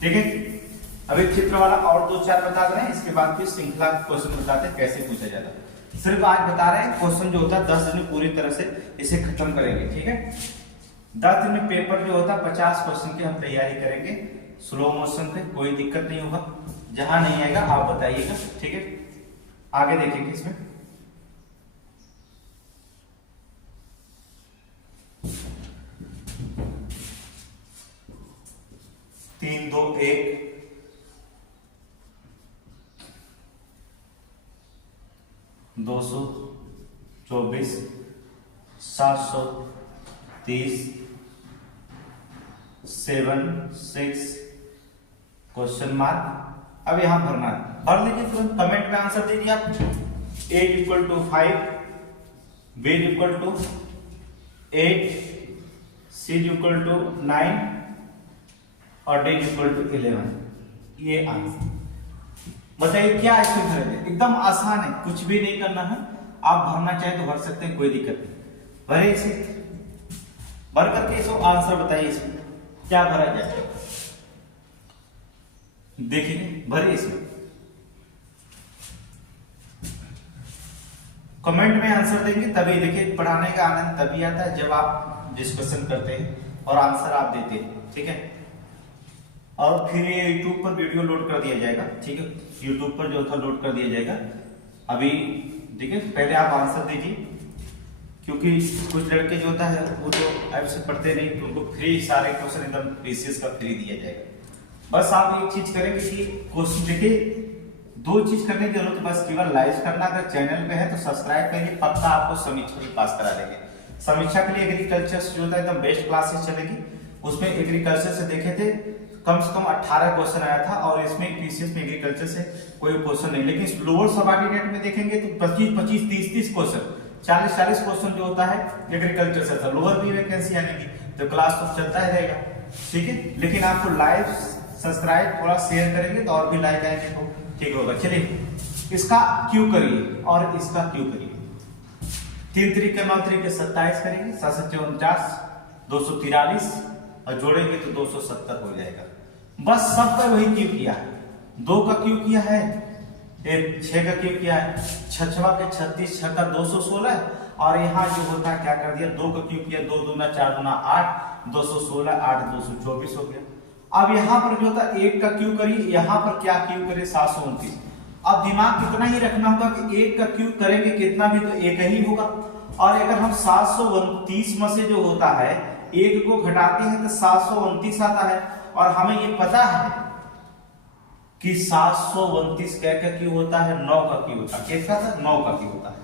ठीक है, अभी चित्र वाला और 2-4 बता रहे हैं, इसके बाद फिर श्रृंखला क्वेश्चन बताते हैं कैसे पूछा जाता है। सिर्फ आज बता रहे हैं क्वेश्चन जो होता है 10 दिन में पूरी तरह से इसे खत्म करेंगे, ठीक है। 10 दिन में पेपर जो होता है 50 क्वेश्चन की हम तैयारी करेंगे स्लो मोशन पे, कोई दिक्कत नहीं होगा, जहां नहीं आएगा आप बताइएगा, ठीक है। आगे देखेंगे इसमें, तीन 2 1 224 730 7 6 क्वेश्चन मार्क। अब यहां भरना है, भर लीजिए तुरंत, कमेंट में आंसर दीजिए आप। a equal to 5, b equal to 8, c equal to 9 और d इक्वल टू 11। ये आंसर बताइए क्या इसमें भरेंगे, एकदम आसान है, कुछ भी नहीं करना है, आप भरना चाहे तो भर सकते हैं, कोई दिक्कत नहीं। भरे इसे, भर करके इसको आंसर बताइए इसमें क्या भरा जाए, देखिए भरे इसमें, कमेंट में आंसर देंगे तभी। देखिए पढ़ाने का आनंद तभी आता है जब आप डिस्कशन करते हैं और आंसर आप देते हैं, ठीक है। और फिर ये YouTube पर वीडियो लोड कर दिया जाएगा, ठीक है, YouTube पर जो था लोड कर दिया जाएगा। अभी देखिए पहले आप आंसर दीजिए, क्योंकि कुछ लड़के जो होता है वो तो ऐप से पढ़ते नहीं, तो उनको फ्री सारे क्वेश्चन एकदम पीसीएस का फ्री दिया जाएगा। बस आप एक चीज करेंगे कि क्वेश्चन देखिए, 2 चीज करने की जरूरत है, बस केवल लाइक करना, अगर चैनल पे है तो सब्सक्राइब करिए, पक्का आपको समीक्षा भी पास करा देंगे। समीक्षा के लिए एग्रीकल्चर जो होता है एकदम बेस्ट क्लासेस चलेगी, उसमें एग्रीकल्चर से देखे थे कम से कम 18 क्वेश्चन आया था, और इसमें पीसीएस में एग्रीकल्चर से कोई क्वेश्चन नहीं, लेकिन लोअर सबऑर्डिनेट में देखेंगे तो 25 30 क्वेश्चन, 40 क्वेश्चन जो होता है एग्रीकल्चर से था। लोअर भी वैकेंसी आएगी तो क्लास तो चलता ही रहेगा, ठीक है। लेकिन आपको लाइव सब्सक्राइब थोड़ा शेयर करेंगे तो और भी लाइक आएंगे तो ठीक होगा। चलिए इसका क्यों करिए और इसका क्यों करिए, 3 तरीके 9 तरीके 27 करेंगे, 7 49 243 और जोड़ेंगे तो 270 हो जाएगा। बस सबका वही क्यों किया है, 2 का क्यों किया है, 6 का क्यों किया है, 6 के 36, 6 का 216, और यहाँ जो होता है क्या कर दिया 2 का क्यों किया, 2 दूना 4 दूना 8, 216 8 224 हो गया। अब यहाँ पर जो होता है 1 का क्यों करिए, यहाँ पर क्या क्यों करिए 729। अब दिमाग कितना ही रखना होगा कि 1 का क्यों करेंगे कितना भी तो 1 ही होगा, और अगर हम 729 में से जो होता है 1 को घटाते हैं तो 729 आता है, और हमें ये पता है कि 729 क्या क्या क्यों होता है, 9 का क्यों होता है, किसका था 9 का क्यों होता है,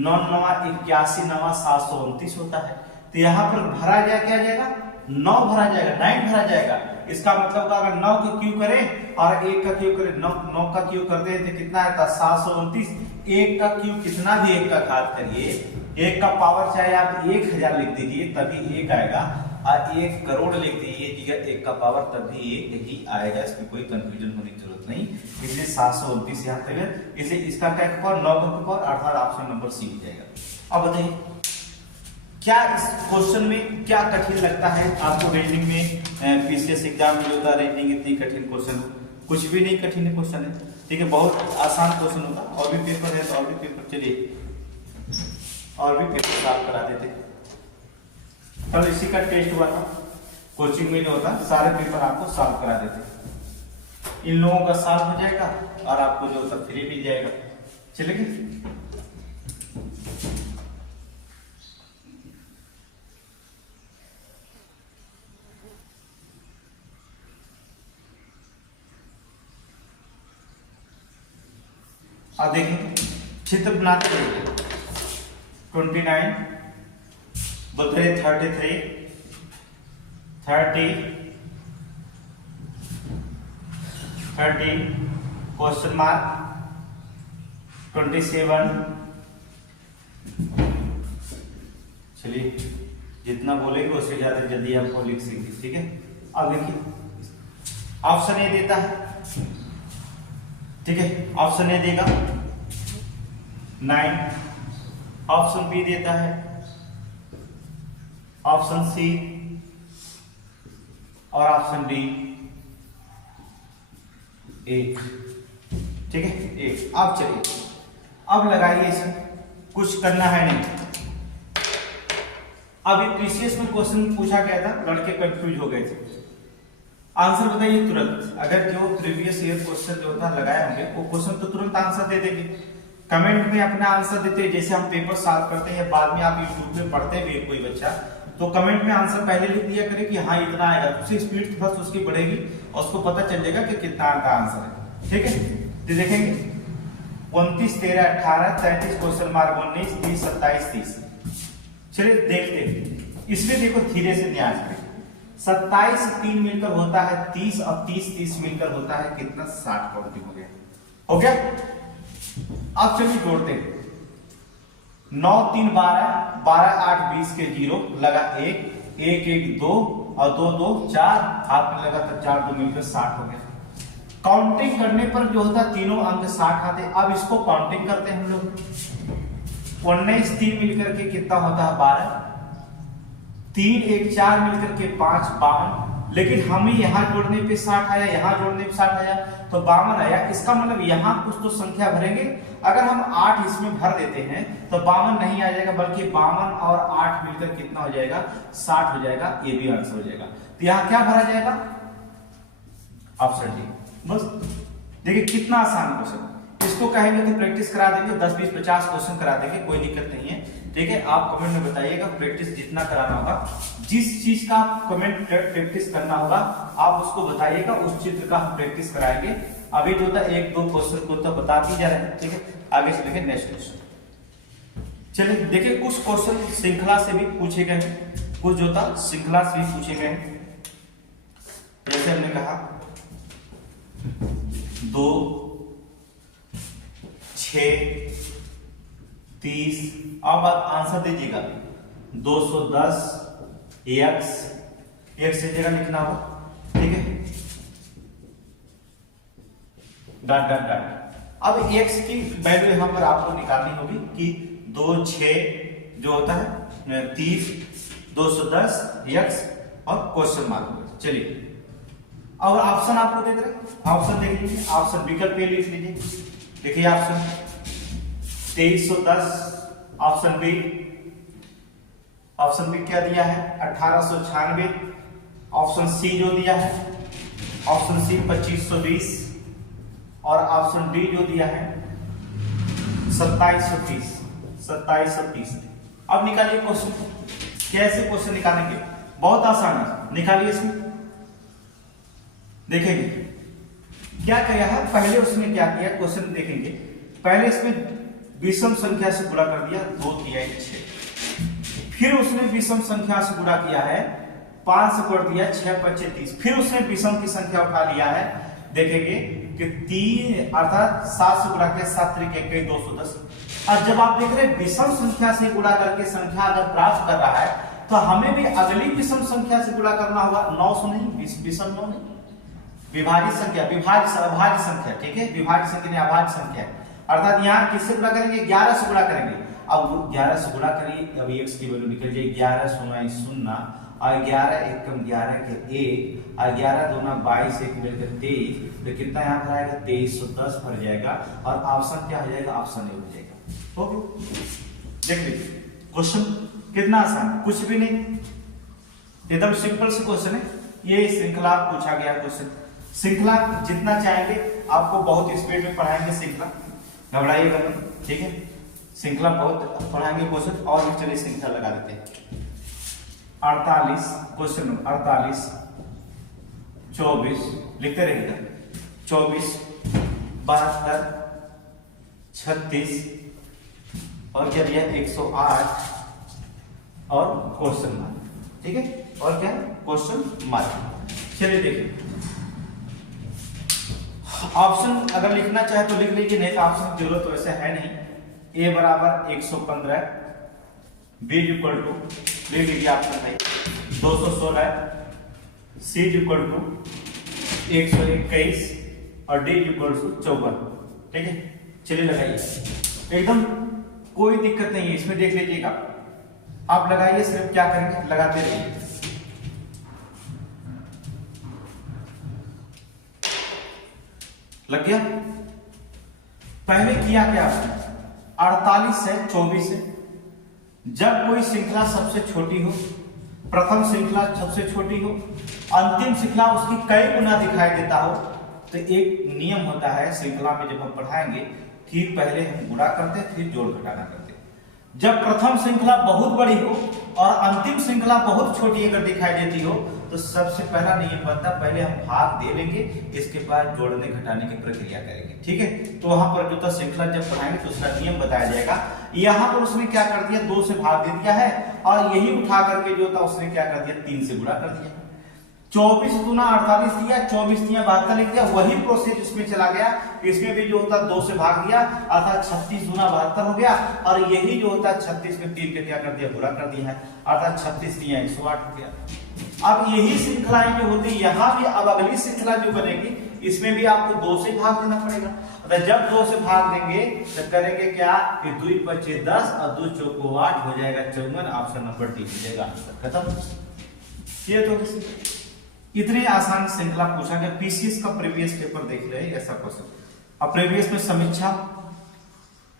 9 9 81 9 729 होता है। तो यहाँ पर भरा जाए क्या जाएगा 9 भरा जाएगा, 9 भरा जाएगा। इसका मतलब अगर 9 का क्यों करें और 1 का क्यों करें, 9 का क्यों करते हैं तो कितना आता 729, 1 का क्यों कितना भी 1 का घात करिए, 1 का पावर चाहे आप 1000 लिख दीजिए तभी 1 आएगा, और 1 करोड़ लिख दीजिए 1 का पावर तभी 1 ही आएगा, इसमें कोई कंफ्यूजन होने की जरूरत नहीं। इसलिए 729 यहाँ तक है, इसलिए इसका क्या पावर 9 का पावर अर्थात ऑप्शन नंबर सी हो जाएगा। अब बताइए क्या इस क्वेश्चन में क्या कठिन लगता है आपको, रीजनिंग में पीसीएस एग्जाम में होता है रीजनिंग इतनी कठिन क्वेश्चन, कुछ भी नहीं कठिन क्वेश्चन है, ठीक है, बहुत आसान क्वेश्चन होता। और भी पेपर है तो और भी पेपर, चलिए और भी पेपर सॉल्व करा देते। कल इसी का टेस्ट हुआ था कोचिंग में, जो होता सारे पेपर आपको सॉल्व करा देते, इन लोगों का सॉल्व हो जाएगा और आपको जो होता फ्री मिल जाएगा। चलिए अब देखें चित्र बनाते रहिए, 29 बोलते हैं 33 30 13 क्वेश्चन मार्क 27। चलिए जितना बोलेंगे उससे ज्यादा जल्दी आपको लिख सकेंगे, ठीक है। अब देखिए ऑप्शन ए देता है, ठीक है, ऑप्शन ए देगा 9, ऑप्शन बी देता है, ऑप्शन सी और ऑप्शन डी 1, ठीक है 1। अब चलिए अब लगाइए इसमें, कुछ करना है नहीं। अभी प्रीवियस में क्वेश्चन पूछा गया था, लड़के कंफ्यूज हो गए थे, आंसर बताइए तुरंत। अगर जो प्रीवियस ईयर क्वेश्चन जो था लगाए होंगे वो क्वेश्चन तो तुरंत आंसर दे देंगे, कमेंट में अपना आंसर देते हैं। जैसे हम पेपर सॉल्व करते हैं, बाद में आप यूट्यूब में पढ़ते हुए कोई बच्चा तो कमेंट में आंसर पहले लिख दिया करे कि हाँ इतना आएगा, उसकी स्पीड बस उसकी बढ़ेगी और उसको पता चल जाएगा कि कितना का आंसर है, ठीक है। तो देखेंगे 29 13 18 33 क्वेश्चन मार्क 19 30 27 30। चलिए देखते हैं इसमें, देखो धीरे से ध्यान से 27 3 मिलकर होता है 30 और 30 मिलकर होता है कितना 60 काउंटिंग हो गया, हो गया। अब चलिए जोड़ते हैं 9 3 12 12 8 20 के 0 लगा 1 1 1 2 और 2 2 4 हाथ में लगा तो 4 2 मिलकर 60 हो गया। काउंटिंग करने पर जो होता है तीनों अंक 60 आते। अब इसको काउंटिंग करते हैं हम लोग, 19 3 मिलकर के कितना होता है 12, 3 1 4 मिलकर के 5 52। लेकिन हमें यहाँ जोड़ने पे 60 आया, यहाँ जोड़ने पे 60 आया तो 52 आया। इसका मतलब यहाँ कुछ तो संख्या भरेंगे। अगर हम 8 इसमें भर देते हैं तो 52 नहीं आ जाएगा, बल्कि 52 और 8 मिलकर कितना हो जाएगा 60 हो जाएगा। ये भी आंसर हो जाएगा। तो यहाँ क्या भरा जाएगा, ऑप्शन डी। बस देखिए कितना आसान क्वेश्चन, इसको कहेंगे तो प्रैक्टिस करा देंगे, 10 20 50 क्वेश्चन करा देंगे, कोई दिक्कत नहीं है, ठीक है। आप कमेंट में बताइएगा प्रैक्टिस जितना कराना होगा, जिस चीज का कमेंट प्रैक्टिस करना होगा आप उसको बताइएगा, उस चित्र का हम प्रैक्टिस कराएंगे। अभी जो था 1 2 क्वेश्चन को तो बता दी जा रहे हैं, ठीक है। आगे से देखें नेक्स्ट क्वेश्चन। चलिए देखिए कुछ क्वेश्चन श्रृंखला से भी पूछे गए हैं, कुछ जो था श्रृंखला से भी पूछे गए हैं। जैसे हमने कहा 2 6 30। अब आप आंसर दीजिएगा 210 x से जगह लिखना होगा, ठीक है, डॉट डॉट डॉट। अब x की वैल्यू यहां पर आपको निकालनी होगी कि 2 6 जो होता है 30 210 x और क्वेश्चन मार्क। चलिए अब ऑप्शन आपको दे रहे, ऑप्शन देख लीजिए, ऑप्शन विकल्प ए लिख लीजिए। देखिए ऑप्शन 2310, ऑप्शन बी क्या दिया है 1896, ऑप्शन सी जो दिया है ऑप्शन सी 2520 और ऑप्शन डी जो दिया है 2730। अब निकालिए क्वेश्चन। कैसे क्वेश्चन निकालेंगे, बहुत आसान है, निकालिए इसमें। देखेंगे क्या किया है, पहले उसने क्या किया क्वेश्चन देखेंगे। पहले इसमें विषम संख्या से गुणा कर दिया 2 3 6, फिर उसने विषम संख्या से गुणा किया है 5 से कर दिया 6 5 30, फिर उसने विषम की संख्या उठा लिया है। देखेंगे कि 3 अर्थात 7 से गुणा किया 7 3 21 210। और जब आप देख रहे हैं विषम संख्या से गुणा करके संख्या अगर प्राप्त कर रहा है तो हमें भी अगली विषम संख्या से गुणा करना होगा। 900 नहीं, विषम 9 नहीं, विभाज्य संख्या, अभाज्य संख्या, ठीक है, विभाज्य संख्या नहीं अभाज्य संख्या। अर्थात यहाँ किससे गुणा करेंगे 11 से गुणा करेंगे। अब 11 से गुणा करिए, अब x की वैल्यू निकल जाए 11 0 0 और 11 1 11 के 1 और 11 2 22 1 मिलकर 23, तो कितना यहाँ पर आएगा 2310 भर जाएगा और ऑप्शन क्या हो जाएगा, ऑप्शन ए हो जाएगा। ओके देख लीजिए क्वेश्चन कितना आसान, कुछ भी नहीं, एकदम सिंपल से क्वेश्चन है। ये श्रृंखला पूछा गया क्वेश्चन। श्रृंखला जितना चाहेंगे आपको बहुत स्पीड में पढ़ाएंगे, श्रृंखला घबराइएगा नहीं, ठीक है। श्रृंखला बहुत पढ़ाएंगे क्वेश्चन। और चलिए श्रृंखला लगा देते हैं 48 क्वेश्चन 48 24 लिखते रहेगा 24 72 36 और क्या दिया 108 और क्वेश्चन मार्क, ठीक है, और क्या क्वेश्चन मार्क। चलिए देखिए, ऑप्शन अगर लिखना चाहे तो लिख लीजिए, नहीं तो ऑप्शन की जरूरत वैसे है नहीं। ए बराबर 115, बी इक्वल टू ले लीजिए ऑप्शन है 216, सी इक्वल टू 121 और डी इक्वल टू 54, ठीक है। चलिए लगाइए, एकदम कोई दिक्कत नहीं है इसमें, देख लीजिएगा आप लगाइए, सिर्फ क्या करेंगे लगाते रहिए। लग गया। पहले किया क्या आपने 48 से 24 है, जब कोई श्रृंखला सबसे छोटी हो, प्रथम श्रृंखला सबसे छोटी हो, अंतिम श्रृंखला उसकी कई गुना दिखाई देता हो, तो एक नियम होता है श्रृंखला में जब हम पढ़ाएंगे कि पहले हम गुणा करते फिर जोड़ घटाना करते। जब प्रथम श्रृंखला बहुत बड़ी हो और अंतिम श्रृंखला बहुत छोटी अगर दिखाई देती हो, तो सबसे पहला नियम बनता है पहले हम भाग दे लेंगे, इसके बाद जोड़ने घटाने की प्रक्रिया करेंगे, ठीक है। तो वहां पर जो श्रृंखला जब पढ़ाएंगे तो उसका नियम बताया जाएगा। यहाँ पर उसने क्या कर दिया 2 से भाग दे दिया है, और यही उठा करके जो था उसने क्या कर दिया 3 से गुणा कर दिया। 24 गुना 48 दिया, 24 दिया 72 लिख दिया, वही प्रोसेस इसमें चला गया। इसमें भी जो होता 2 से भाग दिया, अर्थात 36 गुना 72 हो गया, और यही जो होता 36 में 3 के क्या कर दिया गुणा कर दिया है, अर्थात 36 दिया 108 हो गया। अब यही श्रृंखलाएं जो होती है यहाँ भी, अब अगली श्रृंखला जो बनेगी इसमें भी आपको 2 से भाग देना पड़ेगा। तो जब 2 से भाग देंगे तो करेंगे क्या कि 2 × 10 और 2 × 8 हो जाएगा 54, ऑप्शन नंबर डी हो जाएगा आंसर। खत्म। ये तो इतनी आसान श्रृंखला पूछा गया। पीसीएस का प्रीवियस पेपर देख रहे हैं ऐसा क्वेश्चन। अब प्रीवियस में समीक्षा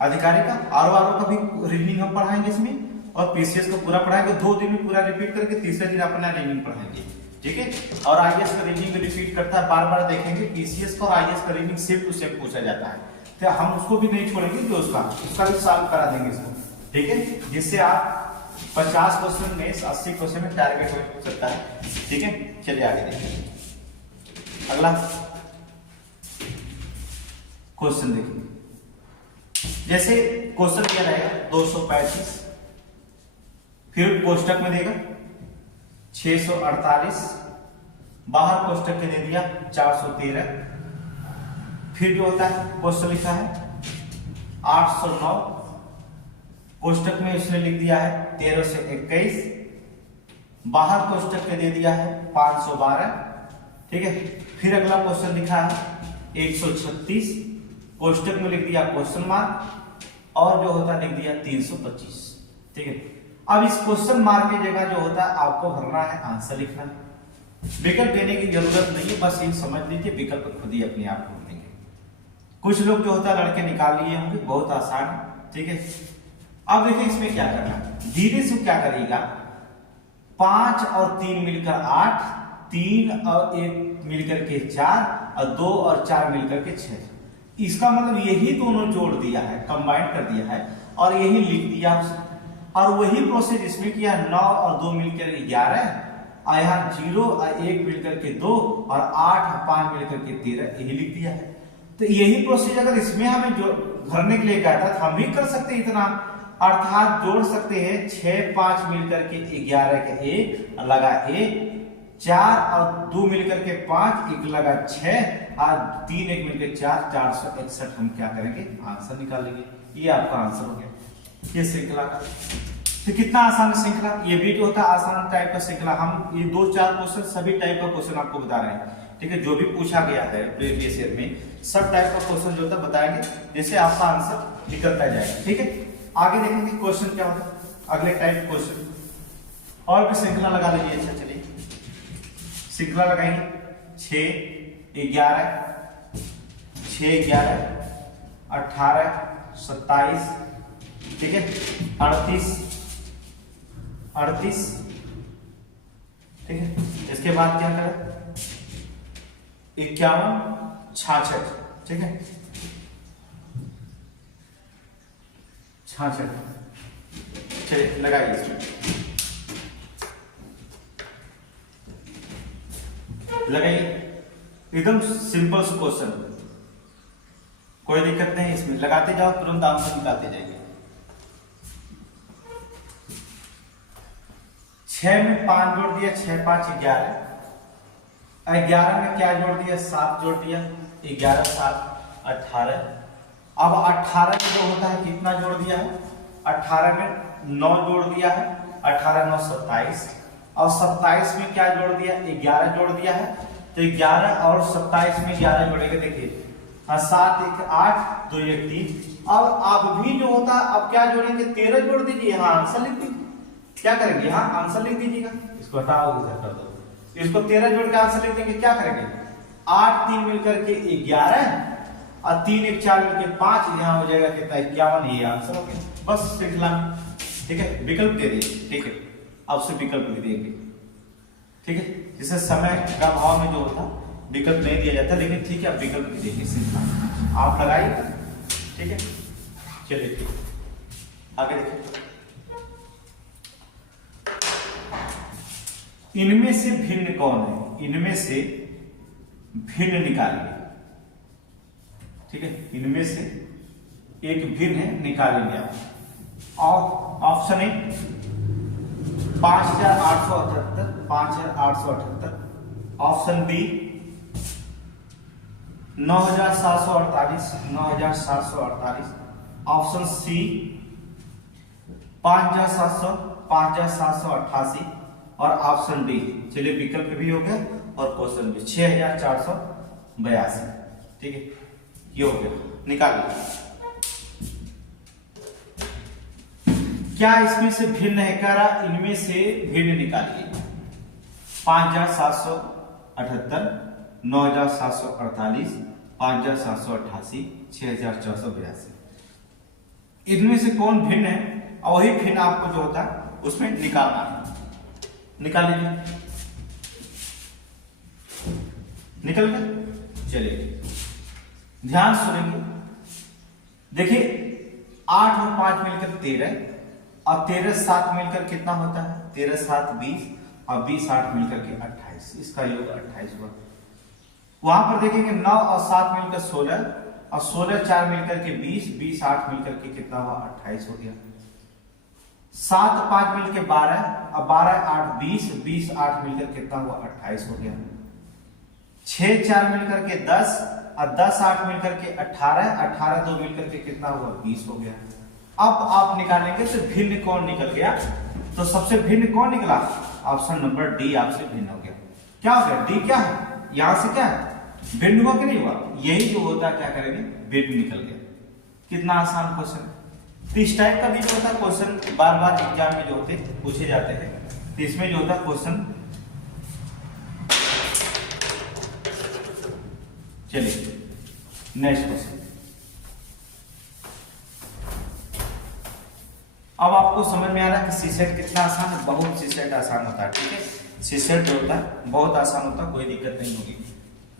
अधिकारी का आर का भी रीजनिंग हम पढ़ाएंगे इसमें, और पीसीएस को पूरा पढ़ाएंगे 2 दिन में पूरा रिपीट करके, तीसरे दिन अपना रीजनिंग पढ़ाएंगे, ठीक है। और आईएएस का रीजनिंग भी रिपीट करता है, बार बार देखेंगे। पीसीएस का और आईएएस का रीजनिंग सेम टू सेम पूछा जाता है, तो हम उसको भी नहीं छोड़ेंगे, जो उसका भी सॉल्व करा देंगे इसको, ठीक है, जिससे आप 50 क्वेश्चन में 80 क्वेश्चन में टारगेट हो सकता है, ठीक है। चलिए आगे देखिए, अगला क्वेश्चन देखिए। जैसे क्वेश्चन क्या रहेगा 235, फिर कोष्टक में देगा 648, बाहर कोष्टक के दे दिया 413, फिर जो होता है क्वेश्चन लिखा है 809, कोष्टक में उसने लिख दिया है 13 से 21, बाहर कोष्टक के दे दिया है 512, ठीक है। फिर अगला क्वेश्चन लिखा है 136, कोष्टक में लिख दिया क्वेश्चन मार्क, और जो होता है लिख दिया 325, ठीक है। अब इस क्वेश्चन मार्क की जगह जो होता है आपको भरना है, आंसर लिखना है, विकल्प देने की जरूरत नहीं है, बस ये समझ लीजिए विकल्प खुद ही अपने आप ढूंढ देंगे। कुछ लोग जो होता है लड़के निकाल लिए होंगे, बहुत आसान है, ठीक है। अब देखिए इसमें क्या करना है, धीरे से क्या करिएगा, 5 और 3 मिलकर 8, 3 और 1 मिलकर के 4, और 2 और 4 मिलकर के 6। इसका मतलब यही दोनों जोड़ दिया है, कंबाइन कर दिया है, और यही लिख दिया उसने। और वही प्रोसेस इसमें किया, 9 और 2 मिलकर 11, और यहाँ 0 और 1 मिलकर के 2, और 8 और 5 मिलकर के 13, यही लिख दिया है। तो यही प्रोसेस अगर इसमें हमें जो भरने के लिए कहता था, हम भी कर सकते हैं इतना, अर्थात जोड़ सकते हैं 6 5 मिलकर के 11 के 1 लगा 1, 4 और 2 मिलकर के 5 1 लगा 6, और 3 1 मिलकर 4 461 हम क्या करेंगे आंसर निकालेंगे। ये आपका आंसर हो गया ये श्रृंखला का। तो कितना आसान श्रृंखला, ये भी जो होता है आसान टाइप का श्रृंखला। हम ये 2-4 क्वेश्चन सभी टाइप का क्वेश्चन आपको बता रहे हैं, ठीक है। जो भी पूछा गया है प्रीवियस ईयर में सब टाइप का क्वेश्चन जो होता है बताएंगे, जिससे आपका आंसर निकलता जाएगा, ठीक है। आगे देखेंगे क्वेश्चन क्या होता है, अगले टाइप क्वेश्चन और भी श्रृंखला लगा लीजिए। अच्छा चलिए श्रृंखला लगाएंगे 6 11 6 11 18 27, ठीक है, 38 ठीक है। इसके बाद क्या करें 51 66, ठीक है, 66। चलिए लगाइए इसमें, लगाइए, एकदम सिंपल क्वेश्चन, कोई दिक्कत नहीं इसमें, लगाते जाओ तुरंत आंसर निकालते जाएंगे। 6 में 5 जोड़ दिया, 6 5 11, 11 में क्या जोड़ दिया, 7 जोड़ दिया, 11 7 18। अब 18 में जो होता है कितना जोड़ दिया है, 18 में 9 जोड़ दिया है, 18 9 27, और 27 में क्या जोड़ दिया, 11 जोड़ दिया है, तो 11 और 27 में 11 जोड़ेंगे, देखिए 7 1 8 2 1 3। अब आप भी जो होता है अब क्या जोड़ेंगे, 13 जोड़ दीजिए, यहाँ आंसर लिख दीजिए, क्या करेंगे, यहाँ आंसर लिख दीजिएगा, इसको हटाओ इधर कर दो, इसको 13 जोड़ के आंसर लिख देंगे, क्या करेंगे, 8 3 मिलकर के 11 और 3 1 4 मिलकर 5, यहाँ हो जाएगा कितना, 51, ये आंसर हो गया, बस श्रृंखला में, ठीक है, विकल्प दे दीजिए, ठीक है, अब से विकल्प दे देंगे, ठीक है, जिससे समय का अभाव में जो होता विकल्प नहीं दिया जाता, लेकिन ठीक है, आप विकल्प भी देखिए, श्रृंखला आप लगाइए, ठीक है, चलिए ठीक, आगे देखिए, इनमें से भिन्न कौन है, इनमें से भिन्न निकालिए, ठीक है, इनमें से एक भिन्न है, निकालेंगे आप, और option A 5878, 5878, option B 9748, 9748, option C 5700, 5788, और ऑप्शन डी, चलिए विकल्प भी हो गया और क्वेश्चन भी 6482, ठीक है, ये हो गया, निकालिए, क्या इसमें से भिन्न है, कह रहा इनमें से भिन्न निकालिए, 5778, 9748, 5788, 6482, इनमें से कौन भिन्न है, और वही भिन्न आपको जो होता है उसमें निकालना है, निकाल लीजिए, निकल गया, चलिए ध्यान सुनेंगे, देखिए 8 और 5 मिलकर 13, और 13 7 मिलकर कितना होता है, 13 7 20, और 20 8 मिलकर के 28, इसका योग 28 हुआ। वहां पर देखेंगे 9 और 7 मिलकर 16, और 16 4 मिलकर के 20, 20 8 मिलकर के कितना हुआ, 28 हो गया। 7 5 मिलकर 12, और 12 8 20, 20 8 मिलकर कितना हुआ, 28 हो गया। 6 4 मिलकर के 10, और 10 8 मिलकर के 18, 18 2 मिलकर के कितना हुआ, 20 हो गया। अब आप निकालेंगे तो भिन्न कौन निकल गया, तो सबसे भिन्न कौन निकला, ऑप्शन नंबर डी आपसे भिन्न हो गया। क्या हो गया, डी क्या है, यहां से क्या है, भिन्न हुआ कि नहीं हुआ, यही जो होता है क्या करेंगे, भिन्न निकल गया। कितना आसान क्वेश्चन, तो इस टाइप का भी जो होता है क्वेश्चन बार बार एग्जाम में जो होते पूछे जाते हैं, तो इसमें जो होता है क्वेश्चन, चलिए नेक्स्ट क्वेश्चन। अब आपको समझ में आ रहा है कि सीसेट कितना आसान है, बहुत सीसेट आसान होता है, ठीक है, सीसेट जो होता है बहुत आसान होता है, कोई दिक्कत नहीं होगी,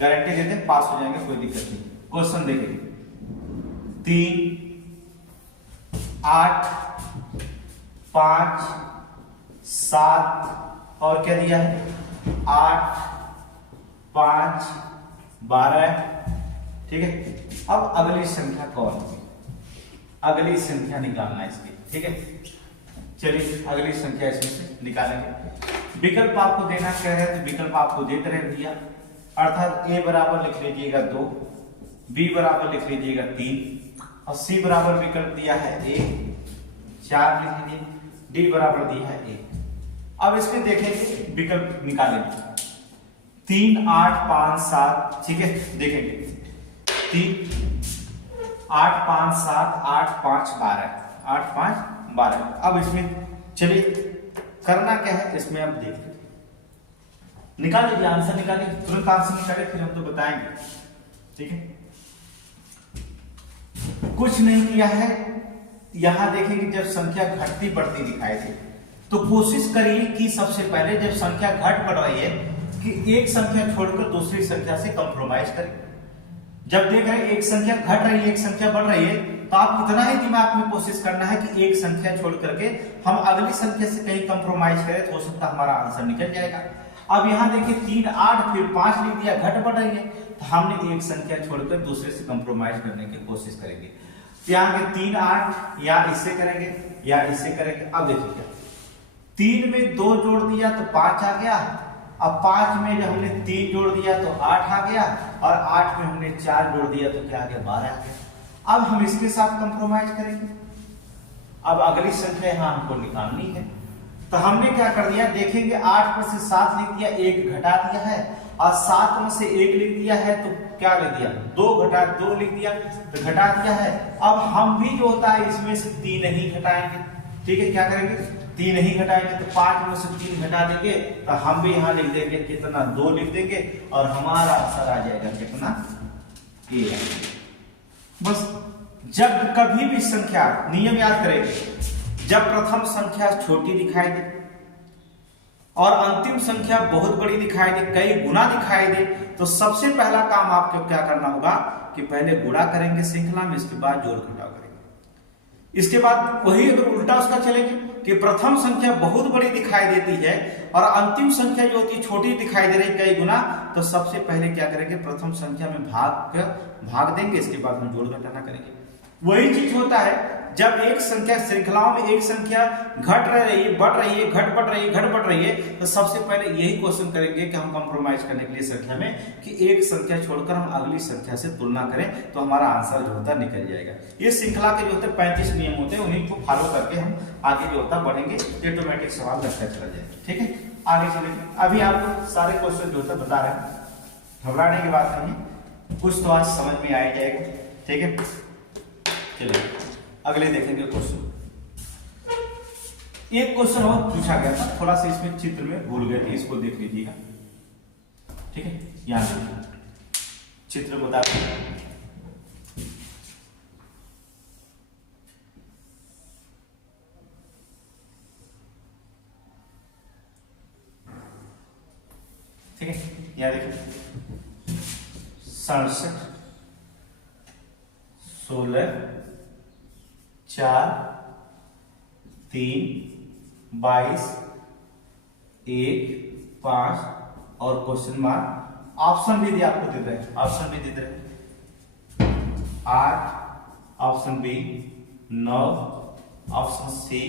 गारंटी देते हैं पास हो जाएंगे, कोई दिक्कत नहीं। क्वेश्चन देखिए, 3 8 5 7 और क्या दिया है, 8 5 12, ठीक है। अब अगली संख्या कौन होगी, अगली संख्या निकालना है इसकी, ठीक है, चलिए अगली संख्या इसमें से निकालेंगे। विकल्प आपको देना कह रहे हैं, तो विकल्प आपको देते रहे दिया, अर्थात ए बराबर लिख लीजिएगा 2, बी बराबर लिख लीजिएगा 3, और सी बराबर विकल्प दिया है 1, 4 लिख लीजिए, डी बराबर दिया है 1। अब इसमें देखेंगे विकल्प निकालेंगे, 3 8 5 7, ठीक है, देखेंगे 3 8 5 7 8 5 12, 8 5 12। अब इसमें चलिए करना क्या है, इसमें आप देख लीजिए, निकाल लीजिए आंसर, निकालिए तुरंत आंसर निकालिए, फिर हम तो बताएंगे, ठीक है। कुछ नहीं किया है, यहां देखेंगे जब संख्या घटती बढ़ती दिखाई दे तो कोशिश करिए कि सबसे पहले जब संख्या घट बढ़ रही है कि एक संख्या छोड़कर दूसरी संख्या से कंप्रोमाइज करें। जब देख रहे हैं एक संख्या घट रही है एक संख्या बढ़ रही है, तो आप इतना ही दिमाग में कोशिश करना है कि एक संख्या छोड़ करके हम अगली संख्या से कहीं कंप्रोमाइज करें, तो हो सकता है हमारा आंसर निकल जाएगा। अब यहाँ देखिए 3 8 फिर 5 लिख दिया, घट बढ़ रही है, तो हमने एक संख्या छोड़कर दूसरे से कंप्रोमाइज करने की कोशिश करेंगे। यहाँ के 3 8 या इससे करेंगे या इससे करेंगे। अब देखिए क्या 3 में 2 जोड़ दिया तो 5 आ गया। अब 5 में जब हमने 3 जोड़ दिया तो 8 आ गया, और 8 में हमने 4 जोड़ दिया तो क्या आ गया, 12 आ गया। अब हम इसके साथ कंप्रोमाइज करेंगे। अब अगली संख्या यहां हमको निकालनी है, तो हमने क्या कर दिया, देखेंगे 8 में से 7 लिख दिया, 1 घटा दिया है, और 7 में से 1 लिख दिया है तो क्या लिख दिया, 2 घटा 2 लिख दिया तो घटा दिया है। अब हम भी जो होता है इसमें से 3 ही घटाएंगे, ठीक है, क्या करेंगे, 3 ही घटाएंगे, तो 5 में से 3 घटा देंगे, तो हम भी यहाँ लिख देंगे कितना, 2 लिख देंगे, और हमारा आंसर आ जाएगा कितना, A। बस जब कभी भी संख्या, नियम याद करेंगे, जब प्रथम संख्या छोटी दिखाई दे और अंतिम संख्या बहुत बड़ी दिखाई दे, कई गुना दिखाई दे, तो सबसे पहला काम आपको क्या करना होगा कि पहले गुणा करेंगे श्रृंखला में, इसके बाद जोड़ घटाव करेंगे। इसके बाद वही अगर उल्टा उसका चलेंगे कि प्रथम संख्या बहुत बड़ी दिखाई देती है और अंतिम संख्या जो होती है छोटी दिखाई दे रही कई गुना, तो सबसे पहले क्या करेंगे, प्रथम संख्या में भाग देंगे, इसके बाद हम जोड़ घटाना करेंगे। वही चीज होता है जब एक संख्या श्रृंखलाओं में एक संख्या घट रही है, बढ़ रही है, घट बढ़ रही है, तो सबसे पहले यही क्वेश्चन करेंगे कि हम कंप्रोमाइज करने के लिए संख्या में कि एक संख्या छोड़कर हम अगली संख्या से तुलना करें, तो हमारा आंसर जो होता है निकल जाएगा। ये श्रृंखला के जो होते हैं 35 नियम होते हैं, उन्हीं को फॉलो करके हम आगे जो होता बढ़ेंगे, ऑटोमेटिक सवाल लगता चला जाएगा। ठीक है, आगे चलेंगे। अभी आपको सारे क्वेश्चन जो होता है बता रहे हैं, घबराने की बात नहीं है, कुछ तो आज समझ में आ जाएगा। ठीक है, चलिए अगले देखेंगे क्वेश्चन। एक क्वेश्चन और पूछा गया था, थोड़ा सा इसमें चित्र में भूल गए थे, इसको देख लीजिएगा। ठीक है, यहां चित्र बता ठीक है, यहां देखिए 67 16 4 3 22 1 5 और क्वेश्चन मार्क। ऑप्शन भी दिया आपको, दे रहे हैं ऑप्शन भी दे रहे हैं 8, option B 9, option C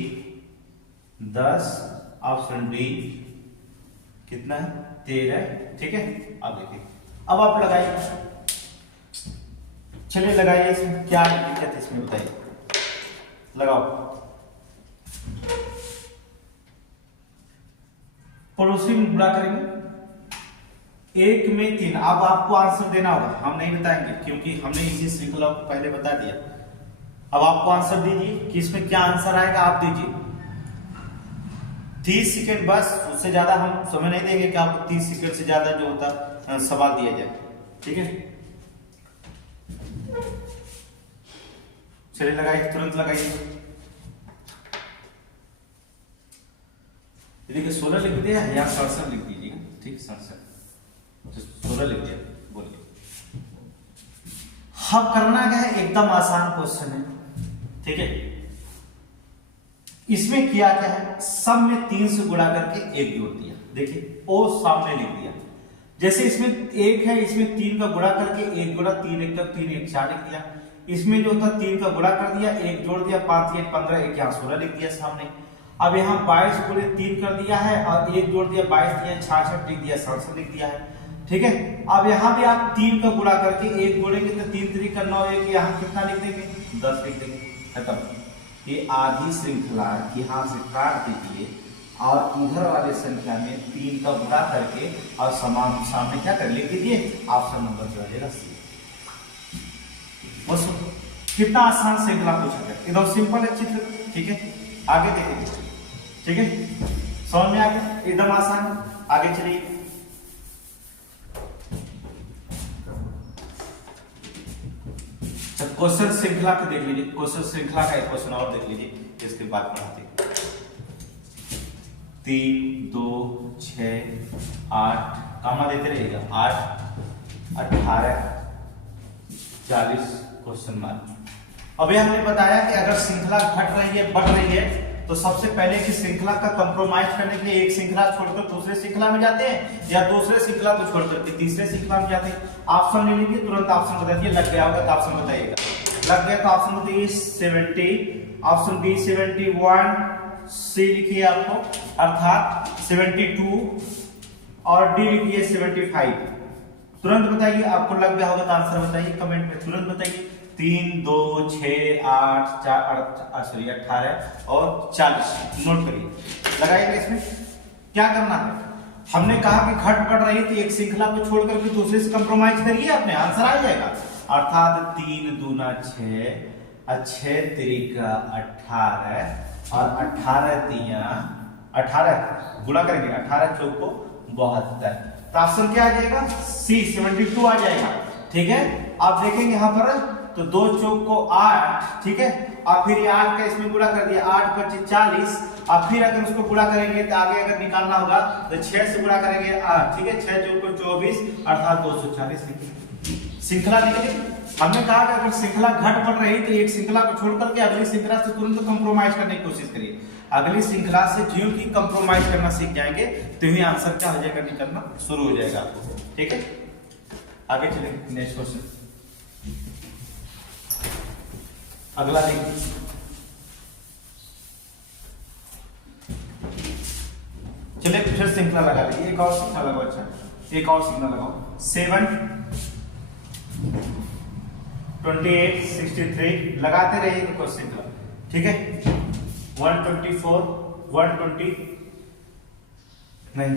10, option D कितना है 13। ठीक है, अब देखिए, अब आप लगाइए, चलिए लगाइए, इसमें क्या दिक्कत है इसमें बताइए, लगाओ। पड़ोसी में गुणा करेंगे, 1 में 3। अब आपको आंसर देना होगा, हम नहीं बताएंगे क्योंकि हमने इसी श्रृंखला को पहले बता दिया। अब आपको आंसर दीजिए कि इसमें क्या आंसर आएगा, आप दीजिए 30 सेकेंड, बस उससे ज्यादा हम समय नहीं देंगे कि आपको 30 सेकेंड से ज्यादा जो होता सवाल दिया जाए। ठीक है, चलिए लगाइए, तुरंत लगाइए। देखिए 16 लिख दिया या 67 लिख दीजिएगा। ठीक, 67 16 लिख दिया, बोलिए। अब करना क्या है, एकदम आसान क्वेश्चन है। ठीक है, इसमें किया क्या है, सब में 3 से गुणा करके 1 जोड़ दिया। देखिए ओ सामने लिख दिया, जैसे इसमें 1 है, इसमें 3 का गुणा करके 1 गुणा 3 1 3 1 4 लिख दिया। इसमें जो था 3 का गुणा कर दिया, 1 जोड़ दिया, 5 1 15, 1 यहाँ 16 लिख दिया सामने। अब यहाँ 22 गुणे 3 कर दिया है और 1 जोड़ दिया, 22 दिया, 66 लिख दिया, 67 लिख दिया है। ठीक है, अब यहाँ भी आप 3 का गुणा करके 1 जोड़ेंगे तो 3 3 का 9, 1 यहाँ कितना लिख देंगे, 10 लिख देंगे, खत्म। ये आधी श्रृंखला यहाँ से काट दीजिए और इधर वाले संख्या में 3 का गुणा करके और समान सामने क्या कर लिख दीजिए, ऑप्शन नंबर जो है सी। बस कितना आसान श्रृंखला पूछा गया, एकदम सिंपल है चित्र। ठीक है, आगे देखेंगे। ठीक है, समझ में आ गया, एकदम आसान। आगे चलिए, क्वेश्चन श्रृंखला को देख लीजिए, क्वेश्चन श्रृंखला का एक क्वेश्चन और देख लीजिए, इसके बाद पढ़ाते 3 2 6 8 कामा देते रहिएगा, 8 18 40 क्वेश्चन मार्क। अभी हमने बताया कि अगर श्रृंखला घट रही है, बढ़ रही है, तो सबसे पहले की श्रृंखला का कंप्रोमाइज करने के लिए एक श्रृंखला छोड़कर दूसरे श्रृंखला में जाते हैं या दूसरे श्रृंखला को छोड़कर के तीसरे श्रृंखला में जाते हैं। ऑप्शन ले लीजिए, तुरंत ऑप्शन बता दीजिए, लग गया होगा तो ऑप्शन बताइएगा। लग गया तो ऑप्शन बताइए 70, ऑप्शन बी 71, सी लिखिए आपको अर्थात 72 और डी लिखिए 75। तुरंत बताइए, आपको लग गया होगा तो आंसर बताइए कमेंट में, तुरंत बताइए। 3 2 6 8 4 सॉरी 18 और 40 नोट करिए, लगाइए। इसमें क्या करना है, हमने कहा कि घट बढ़ रही थी, एक श्रृंखला को छोड़ करके दूसरे से कंप्रोमाइज करिए, अपने आंसर आ जाएगा। अर्थात 3 दूना 6 और 6 तिरिका 18 और 18 तिया 18 गुणा करेंगे, 18 चौक को 72, तो ऑप्शन क्या आ जाएगा? सी 72 आ जाएगा। ठीक है, आप देखेंगे यहाँ पर तो 2 चौक को 8, ठीक है, और फिर ये 8 का इसमें गुणा कर दिया, 8 25 40, और फिर अगर उसको गुणा करेंगे तो आगे अगर निकालना होगा तो 6 से गुणा करेंगे 8, ठीक है, 6 चौक को 24 अर्थात 240 लिखिए। श्रृंखला लिखिए। हमने कहा कि अगर श्रृंखला घट बढ़ रही तो एक श्रृंखला को छोड़ करके अगली श्रृंखला से तुरंत कंप्रोमाइज करने की कोशिश करिए। अगली श्रृंखला से ज्यों की कंप्रोमाइज करना सीख जाएंगे तो ही आंसर क्या हो जाएगा, निकलना शुरू हो जाएगा आपको। ठीक है, आगे चलेंगे नेक्स्ट क्वेश्चन। अगला देखिए, चलिए फिर श्रृंखला लगा लीजिए, एक और श्रृंखला लगाओ। अच्छा एक और श्रृंखला लगाओ। 7 28 63 लगाते रहिए क्वेश्चन का। ठीक है, 124 120 नहीं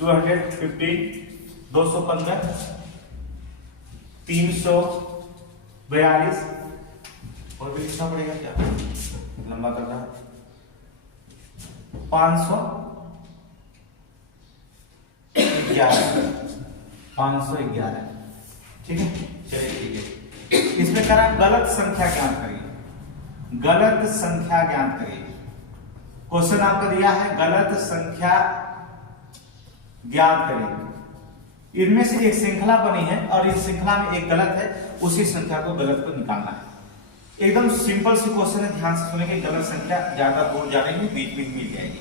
215 215 342 और भी लिखना पड़ेगा क्या, लंबा कर रहा है, 511। ठीक है, चलिए ठीक है। इसमें करा गलत संख्या ज्ञात करिए, गलत संख्या ज्ञात करिए। क्वेश्चन आपको दिया है गलत संख्या ज्ञात करिए। इनमें से एक श्रृंखला बनी है और इस श्रृंखला में एक गलत है, उसी संख्या को गलत को निकालना है। एकदम सिंपल सी क्वेश्चन है, ध्यान से सुनेंगे। गलत संख्या ज्यादा दूर जाएंगे, बीच में मिल जाएगी।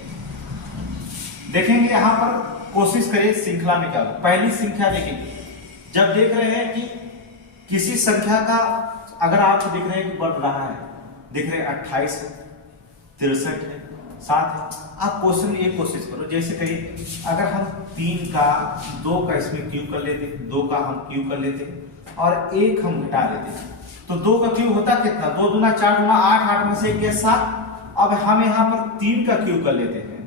देखेंगे यहां पर, कोशिश करिए श्रृंखला में क्या होगा। पहली संख्या देखेंगे, जब देख रहे हैं कि किसी संख्या का अगर आपको दिख रहे हैं कि बढ़ रहा है, दिख रहे 28 है, 63 है, 7 है, आप क्वेश्चन में ये कोशिश करो। जैसे करिए अगर हम 3 का 2 का इसमें क्यूब कर लेते, 2 का हम क्यूब कर लेते और 1 हम घटा लेते, तो 2 का क्यूब होता कितना, 2 दूना 4 दूना 8, 8 में से 1 गया 7। अब हम यहाँ पर 3 का क्यूब कर लेते हैं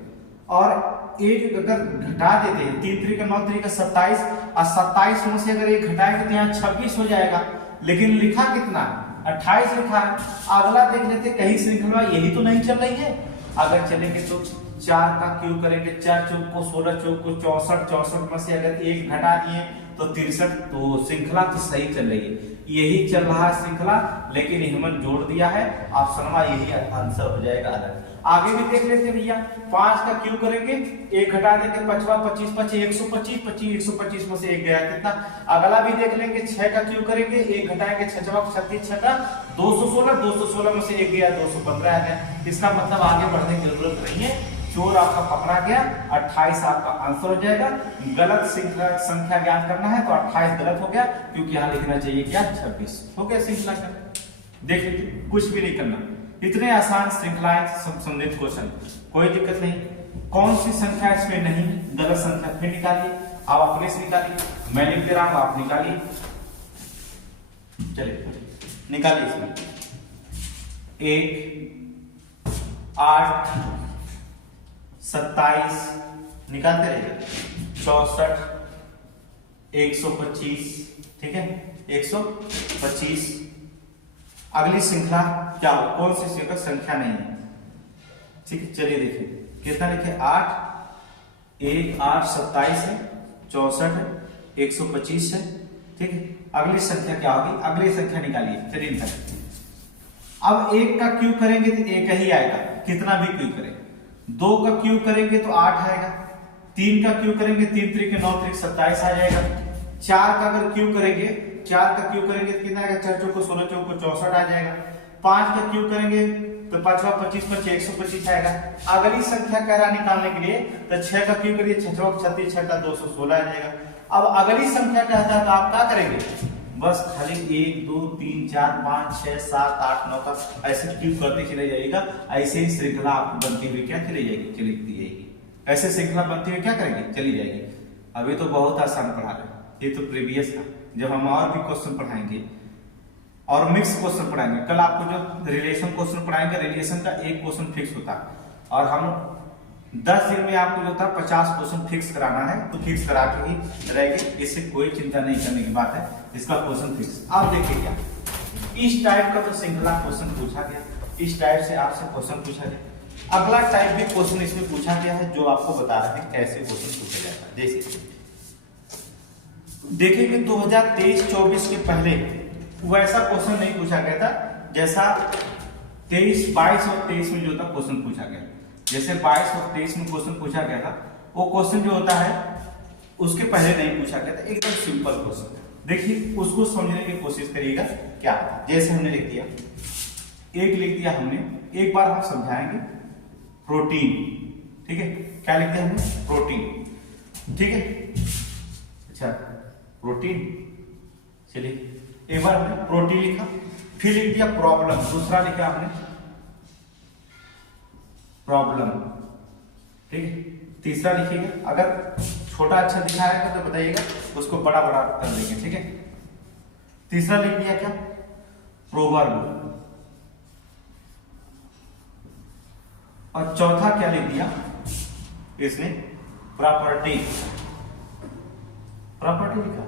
और 1 अगर घटा देते हैं, 3 3 का 9 3 का 27 और 27 में से अगर 1 घटाएंगे तो यहाँ 26 हो जाएगा। लेकिन लिखा कितना, 28 लिखा है। अगला देख लेते, कहीं श्रृंखला यही तो नहीं चल रही है। अगर चलेंगे तो 4 का क्यूब करेंगे, 4 चौक को 16, चौक को 64, 64 में से अगर 1 घटा दिए तो 63, तो श्रृंखला तो सही चल रही है, यही चल रहा है श्रृंखला, लेकिन हमने जोड़ दिया है, ऑप्शन में यही आंसर हो जाएगा अलग। आगे भी देख लेते भैया, 5 का क्यूब करेंगे, 1 घटा देंगे, 5 25 25 125 25 125 में से 1 गया कितना। अगला भी देख लेंगे, 6 का क्यूब करेंगे, 1 घटाएंगे, 6 36 6 216 216 में से 1 गया 215 आ गया। इसका मतलब आगे बढ़ने की जरूरत नहीं है, चोर आपका पकड़ा गया, 28 आपका आंसर हो जाएगा। गलत संख्या ज्ञात करना है तो 28 गलत हो गया, क्योंकि यहाँ लिखना चाहिए क्या, 26 हो गया श्रृंखला का। देख लीजिए, कुछ भी नहीं करना, इतने आसान श्रृंखलाएं संबंधित क्वेश्चन, कोई दिक्कत नहीं। कौन सी संख्या इसमें नहीं, गलत संख्या फिर निकालिए, आप अपने से निकालिए, मैं लिख दे रहा हूं आप निकालिए। चलिए निकालिए, इसमें 1 8 27 निकालते रहिए, 64 125, ठीक है 125। अगली श्रृंखला क्या हो, कौन सी श्रृंखला, संख्या नहीं है, ठीक है। चलिए देखिए कितना लिखे, 8 1 8 27 है, 64 है, 125 है, ठीक है। अगली संख्या क्या होगी, अगली संख्या निकालिए, चलिए निकालिए। अब 1 का क्यूब करेंगे तो 1 ही आएगा, कितना भी क्यूब करें। 2 का क्यूब करेंगे तो 8 आएगा, 3 का क्यूब करेंगे 3 3 9 3 27 आ जाएगा। 4 का अगर क्यूब करेंगे, 4 का क्यूब करेंगे तो कितना आएगा, 4 चौक को 16 चौक को 64 आ जाएगा। 5 का क्यूब करेंगे तो 5 25 25 125 आएगा। अगली संख्या कह रहा निकालने के लिए, तो 6 का क्यूब करिए, 6 चौक 36 6 का 216 आ जाएगा। अब अगली संख्या कहता है तो आप क्या करेंगे, बस खाली 1 2 3 4 5 6 7 8 9 का ऐसे ट्यूब करते चले जाइएगा। ऐसे ही श्रृंखला आपको बनती हुई क्या चली जाएगी, चली जाएगी। ऐसे श्रृंखला बनती हुई क्या करेगी, चली जाएगी। अभी तो बहुत आसान पढ़ा रहे, ये तो प्रीवियस था। जब हम और भी क्वेश्चन पढ़ाएंगे और मिक्स क्वेश्चन पढ़ाएंगे, कल आपको जो रिलेशन क्वेश्चन पढ़ाएंगे, रिलेशन का एक क्वेश्चन फिक्स होता है और हम 10 दिन में आपको जो था 50 क्वेश्चन फिक्स कराना है, तो फिक्स करा के ही रहेगी, इससे कोई चिंता नहीं करने की बात है। इसका क्वेश्चन फिक्स। आप देखिए क्या इस टाइप का तो श्रृंखला क्वेश्चन पूछा गया, इस टाइप से आपसे क्वेश्चन पूछा गया। अगला टाइप भी क्वेश्चन इसमें पूछा गया है, जो आपको बता रहे हैं कैसे क्वेश्चन पूछा जाता है। जैसे देखेंगे 2023-24 के पहले वैसा क्वेश्चन नहीं पूछा गया था जैसा 22 और 23 में जो था क्वेश्चन पूछा गया। जैसे 22 और 23 में क्वेश्चन पूछा गया था, वो क्वेश्चन जो होता है उसके पहले नहीं पूछा गया था, एकदम सिंपल क्वेश्चन। देखिए उसको समझने की कोशिश करिएगा क्या है। जैसे हमने लिख दिया, एक लिख दिया हमने, एक बार हम समझाएंगे प्रोटीन, ठीक है। क्या लिख दिया हमने, प्रोटीन, ठीक है। अच्छा प्रोटीन, चलिए एक बार हमने प्रोटीन लिखा, फिर लिख दिया प्रॉब्लम, दूसरा लिखा हमने प्रॉब्लम, ठीक है। तीसरा लिखिएगा, अगर छोटा अक्षर दिखाएगा तो बताइएगा, उसको बड़ा बड़ा कर देंगे, ठीक है। तीसरा लिख दिया क्या, प्रोवर्ब, और चौथा क्या लिख दिया इसने, प्रॉपर्टी, प्रॉपर्टी लिखा,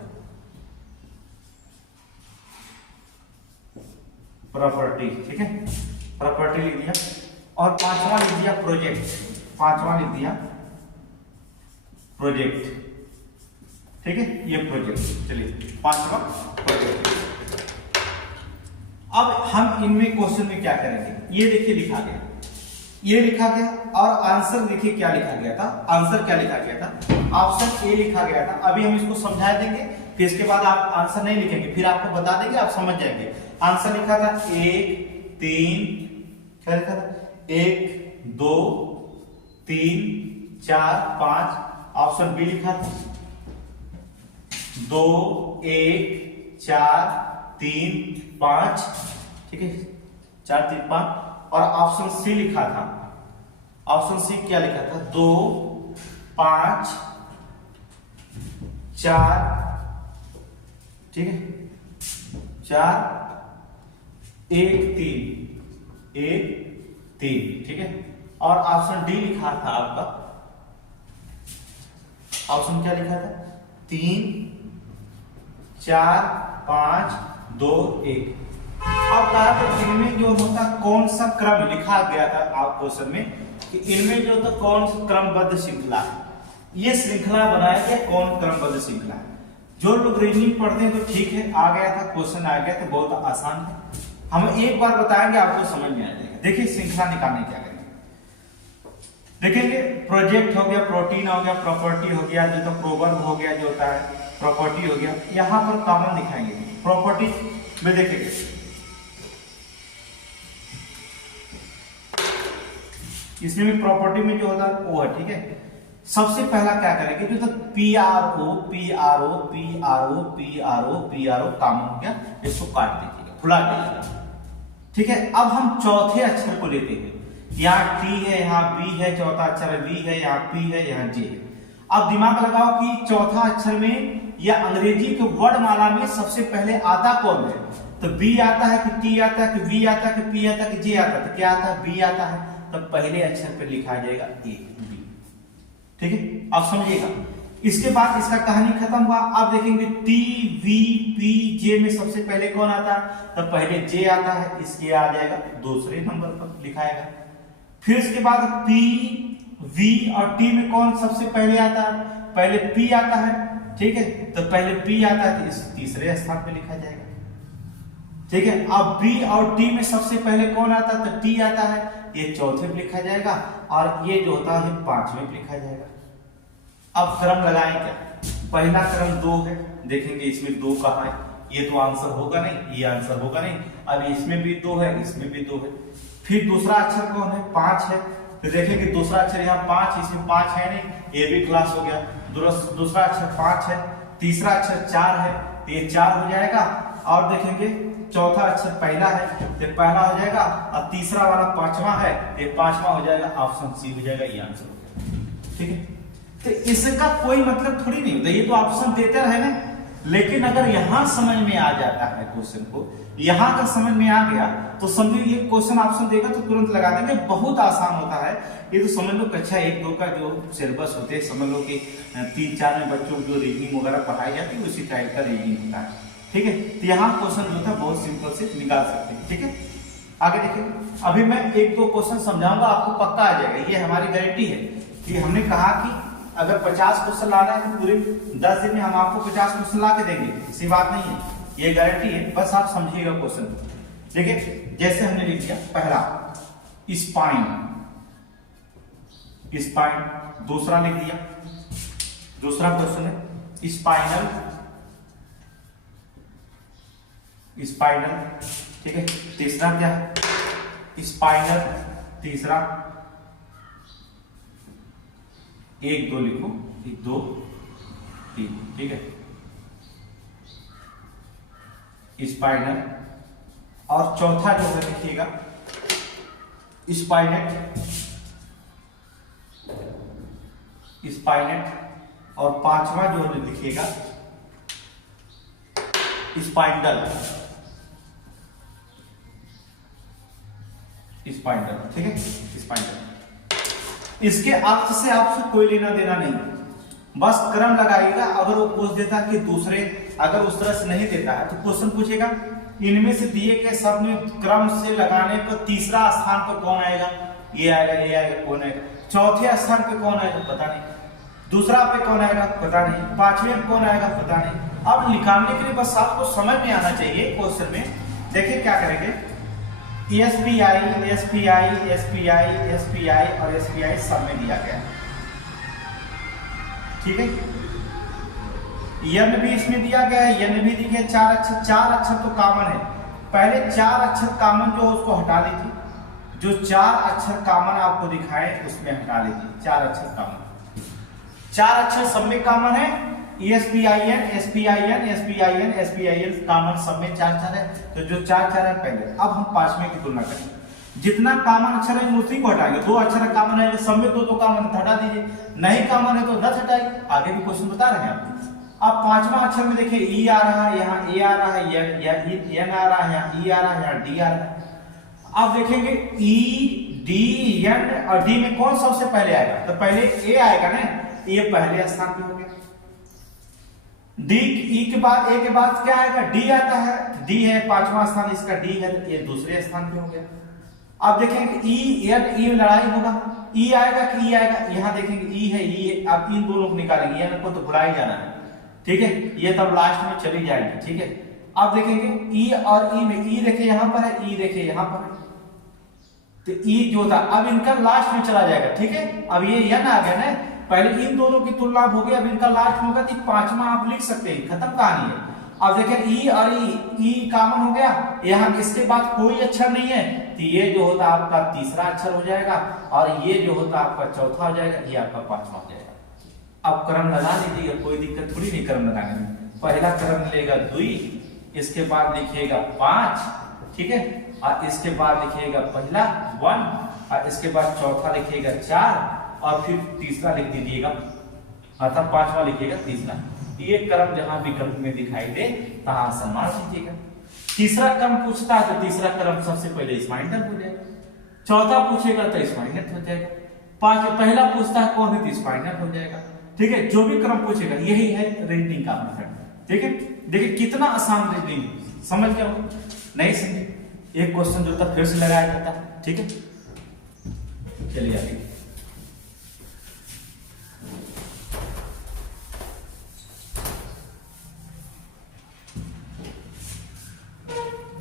प्रॉपर्टी, ठीक है, प्रॉपर्टी लिख दिया। और पांचवा लिख दिया प्रोजेक्ट, पांचवा लिख दिया प्रोजेक्ट, ठीक है, ये प्रोजेक्ट। चलिए पांचवा प्रोजेक्ट। अब हम इनमें क्वेश्चन में क्या करेंगे, ये देखिए लिखा गया, ये लिखा गया, और आंसर देखिए क्या लिखा गया था। आंसर क्या लिखा गया था, ऑप्शन ए लिखा गया था। अभी हम इसको समझा देंगे, फिर इसके बाद आप आंसर नहीं लिखेंगे, फिर आपको बता देंगे, आप समझ जाएंगे। आंसर लिखा था 1 3, क्या लिखा था, 1 2 3 4 5, ऑप्शन बी लिखा था 2 1 4 3 5, ठीक है, 4 3 5, और ऑप्शन सी लिखा था, ऑप्शन सी क्या लिखा था, 2 5 4, ठीक है, 4 1 3, ठीक है। और ऑप्शन डी लिखा था आपका, ऑप्शन क्या लिखा था, 3 4 5 2 1। अब कहा तो इनमें जो होता कौन सा क्रम लिखा गया था आप क्वेश्चन में, कि इनमें जो होता कौन सा क्रमबद्ध श्रृंखला है, ये श्रृंखला बनाया गया कौन क्रमबद्ध श्रृंखला है। जो लोग रीजनिंग पढ़ते हैं तो ठीक है, आ गया था क्वेश्चन, आ गया तो बहुत आसान है। हम एक बार बताएंगे आपको समझ में आ जाएगा। देखिए श्रृंखला निकालने क्या करेंगे, देखेंगे प्रोजेक्ट हो गया, प्रोटीन हो गया, प्रॉपर्टी हो गया, जो तो प्रोवर्ब हो गया, जो होता है प्रॉपर्टी हो गया। यहां पर कॉमन दिखाएंगे प्रॉपर्टी में, देखेंगे इसमें भी प्रॉपर्टी में जो होता है वो है, ठीक है। सबसे पहला क्या करेंगे, जो तो PRO PRO PRO PRO PRO common हो गया, इसको काट दीजिएगा, खुला दीजिएगा, ठीक है। अब हम चौथे अक्षर को लेते हैं, यहाँ T है, यहाँ B है, चौथा अक्षर V है, यहाँ P है, यहाँ J है। अब दिमाग लगाओ कि चौथा अक्षर में या अंग्रेजी के वर्णमाला में सबसे पहले आता कौन है, तो B आता है कि T आता है कि V आता है कि P आता है कि J आता है, तो क्या आता है, B आता है, तो पहले अक्षर पर लिखा जाएगा A, B, ठीक है। अब समझिएगा, इसके बाद इसका कहानी खत्म हुआ। अब देखेंगे T V P J में सबसे पहले कौन आता है, तो पहले J आता है, इसके आ जाएगा दूसरे नंबर पर लिखाएगा। फिर इसके बाद P V और T में कौन सबसे पहले आता है, पहले P आता है, ठीक है, तो पहले P आता है तो इस तीसरे स्थान पे लिखा जाएगा, ठीक है। अब B और T में सबसे पहले कौन आता है, तो T आता है, ये चौथे पे लिखा जाएगा, और ये जो होता है पांचवें पे लिखा जाएगा। अब क्रम लगाएं क्या, पहला क्रम 2 है, देखेंगे इसमें 2 कहाँ है, ये तो आंसर होगा नहीं, ये आंसर होगा नहीं। अब इसमें भी 2 है, इसमें भी 2 है। फिर दूसरा अक्षर कौन है, 5 है, तो देखेंगे दूसरा अक्षर यहाँ 5, इसमें 5 है नहीं, ये भी क्लास हो गया। दूसरा अक्षर 5 है, तीसरा अक्षर 4 है, तो ये 4 हो जाएगा। और देखेंगे चौथा अक्षर पहला है तो पहला हो जाएगा, और तीसरा वाला पांचवा है ये पांचवा हो जाएगा। ऑप्शन सी हो जाएगा, ये आंसर हो जाएगा। ठीक है, तो इसका कोई मतलब थोड़ी नहीं होता, ये तो ऑप्शन देते रहे ना। लेकिन अगर यहां समझ में आ जाता है क्वेश्चन को, यहां का समझ में आ गया तो समझो ये क्वेश्चन ऑप्शन देगा तो तुरंत लगा देंगे, बहुत आसान होता है ये तो। समझ लो कक्षा 1-2 का जो सिलेबस होते हैं, समझ लो कि 3-4 में बच्चों को जो रीजनिंग वगैरह पढ़ाई जाती है उसी टाइप का रीजनिंग होता है। ठीक है, तो यहाँ क्वेश्चन जो था बहुत सिंपल से निकाल सकते हैं। ठीक है, आगे देखिए, अभी मैं 1-2 क्वेश्चन समझाऊंगा, आपको पक्का आ जाएगा, ये हमारी गारंटी है कि हमने कहा कि अगर 50 क्वेश्चन लाना है तो पूरे 10 दिन में हम आपको 50 क्वेश्चन ला के देंगे, ऐसी बात नहीं है, ये गारंटी है, बस आप समझिएगा क्वेश्चन। देखिए जैसे हमने लिख दिया पहला स्पाइन, स्पाइन, दूसरा लिख दिया, दूसरा क्वेश्चन है स्पाइनल, स्पाइनल। ठीक है, तीसरा क्या है स्पाइनल, तीसरा 1-2 लिखो, 1-2 3। ठीक है, स्पाइनल। और चौथा जो है लिखिएगा स्पाइनेट, स्पाइनेट। और पांचवा जो है लिखिएगा स्पाइंडल, स्पाइंडल। ठीक है, स्पाइंडल। इसके अर्थ से आपसे कोई लेना देना नहीं, बस क्रम लगाइएगा। अगर वो पूछ देता कि दूसरे, अगर उस तरह से नहीं देता है तो क्वेश्चन पूछेगा इनमें से दिए गए सब में क्रम से लगाने पर तीसरा स्थान पर कौन आएगा, ये आएगा, ये आएगा, कौन आएगा, चौथे स्थान पे कौन आएगा पता नहीं, दूसरा पे कौन आएगा पता नहीं, पांचवें पे कौन आएगा पता नहीं। अब निकालने के लिए बस आपको समझ में आना चाहिए क्वेश्चन में। देखिए क्या करेंगे, एसबीआई, एसबीआई, एसबीआई, एसबीआई और एसबीआई सब में दिया गया। ठीक है, यन भी इसमें दिया गया है, यन भी दिया, 4 अक्षर, 4 अक्षर तो कॉमन है। पहले 4 अक्षर कॉमन जो उसको हटा लीजिए, जो 4 अक्षर कॉमन आपको दिखाए उसमें हटा लीजिए, 4 अक्षर कॉमन, 4 अक्षर सब में कॉमन है, SBIN, SBIN, SBIN, SBIN common sub में 4-4 है। तो जो 4-4 है पहले, अब हम पांचवें की तुलना करें, जितना कॉमन अक्षर है उसी को हटाएंगे। 2 अक्षर कॉमन है, सब में 2 कॉमन हटा दीजिए, नहीं कॉमन है तो 10 हटाइए। आगे भी क्वेश्चन बता रहे हैं आपको। अब पांचवा अक्षर में देखिए ई आ रहा है, यहाँ ए आ रहा है, एन आ रहा है, यहाँ ई आ रहा है, यहाँ डी आ रहा है। अब देखेंगे ई, डी, एन और डी में कौन सबसे पहले आएगा, तो पहले ए आएगा ना, ये पहले स्थान पे हो गया। डी, ई के बाद, ए के बाद क्या आएगा, डी आता है, डी है पांचवा स्थान, इसका डी है, ये दूसरे स्थान पे हो गया। अब देखेंगे ई, एन, ई में लड़ाई होगा, ई आएगा कि ई आएगा, यहाँ देखेंगे ई है, ई है। अब इन दोनों को निकालेंगे, एन को तो भुला ही जाना है। ठीक है, ये तब लास्ट में चली जाएगी। ठीक है, अब देखेंगे ई और ई में, ई देखे यहां पर है, ई देखे यहां पर है, तो ई जो था अब इनका लास्ट में चला जाएगा। ठीक है, अब ये एन आ गया ना, पहले इन दोनों की तुलना हो गई, अब इनका लास्ट में होगा, तो पांचवा आप लिख सकते हैं, खत्म कहानी है। अब देखें ई और ई कॉमन हो गया, यहाँ इसके बाद कोई अक्षर नहीं है, तो ये जो होता आपका तीसरा अक्षर हो जाएगा, और ये जो होता आपका चौथा हो जाएगा, ये आपका पांचवा हो जाएगा। अब क्रम लगा लीजिएगा, कोई दिक्कत थोड़ी नहीं क्रम लगाने में। पहला क्रम लेगा 2, इसके बाद लिखिएगा 5, ठीक है, और इसके बाद लिखिएगा पहला 1, और इसके बाद चौथा लिखिएगा 4, और फिर तीसरा लिख दीजिएगा, अर्थात पांचवा लिखिएगा तीसरा। ये क्रम जहां विकल्प में दिखाई दे तहां सम्मान कीजिएगा। तीसरा क्रम पूछता है तो तीसरा क्रम सबसे पहले स्पाइंडल हो जाएगा, चौथा पूछेगा तो स्पाइनल हो जाएगा, पहला पूछता है कौन है तो स्पाइनल हो जाएगा। ठीक है, जो भी क्रम पूछेगा, यही है रीजनिंग का मेथड। ठीक है, देखिए कितना आसान रीजनिंग, समझ गया हो? नहीं समझे, एक क्वेश्चन जो था फिर से लगाया जाता है। ठीक है, चलिए आगे।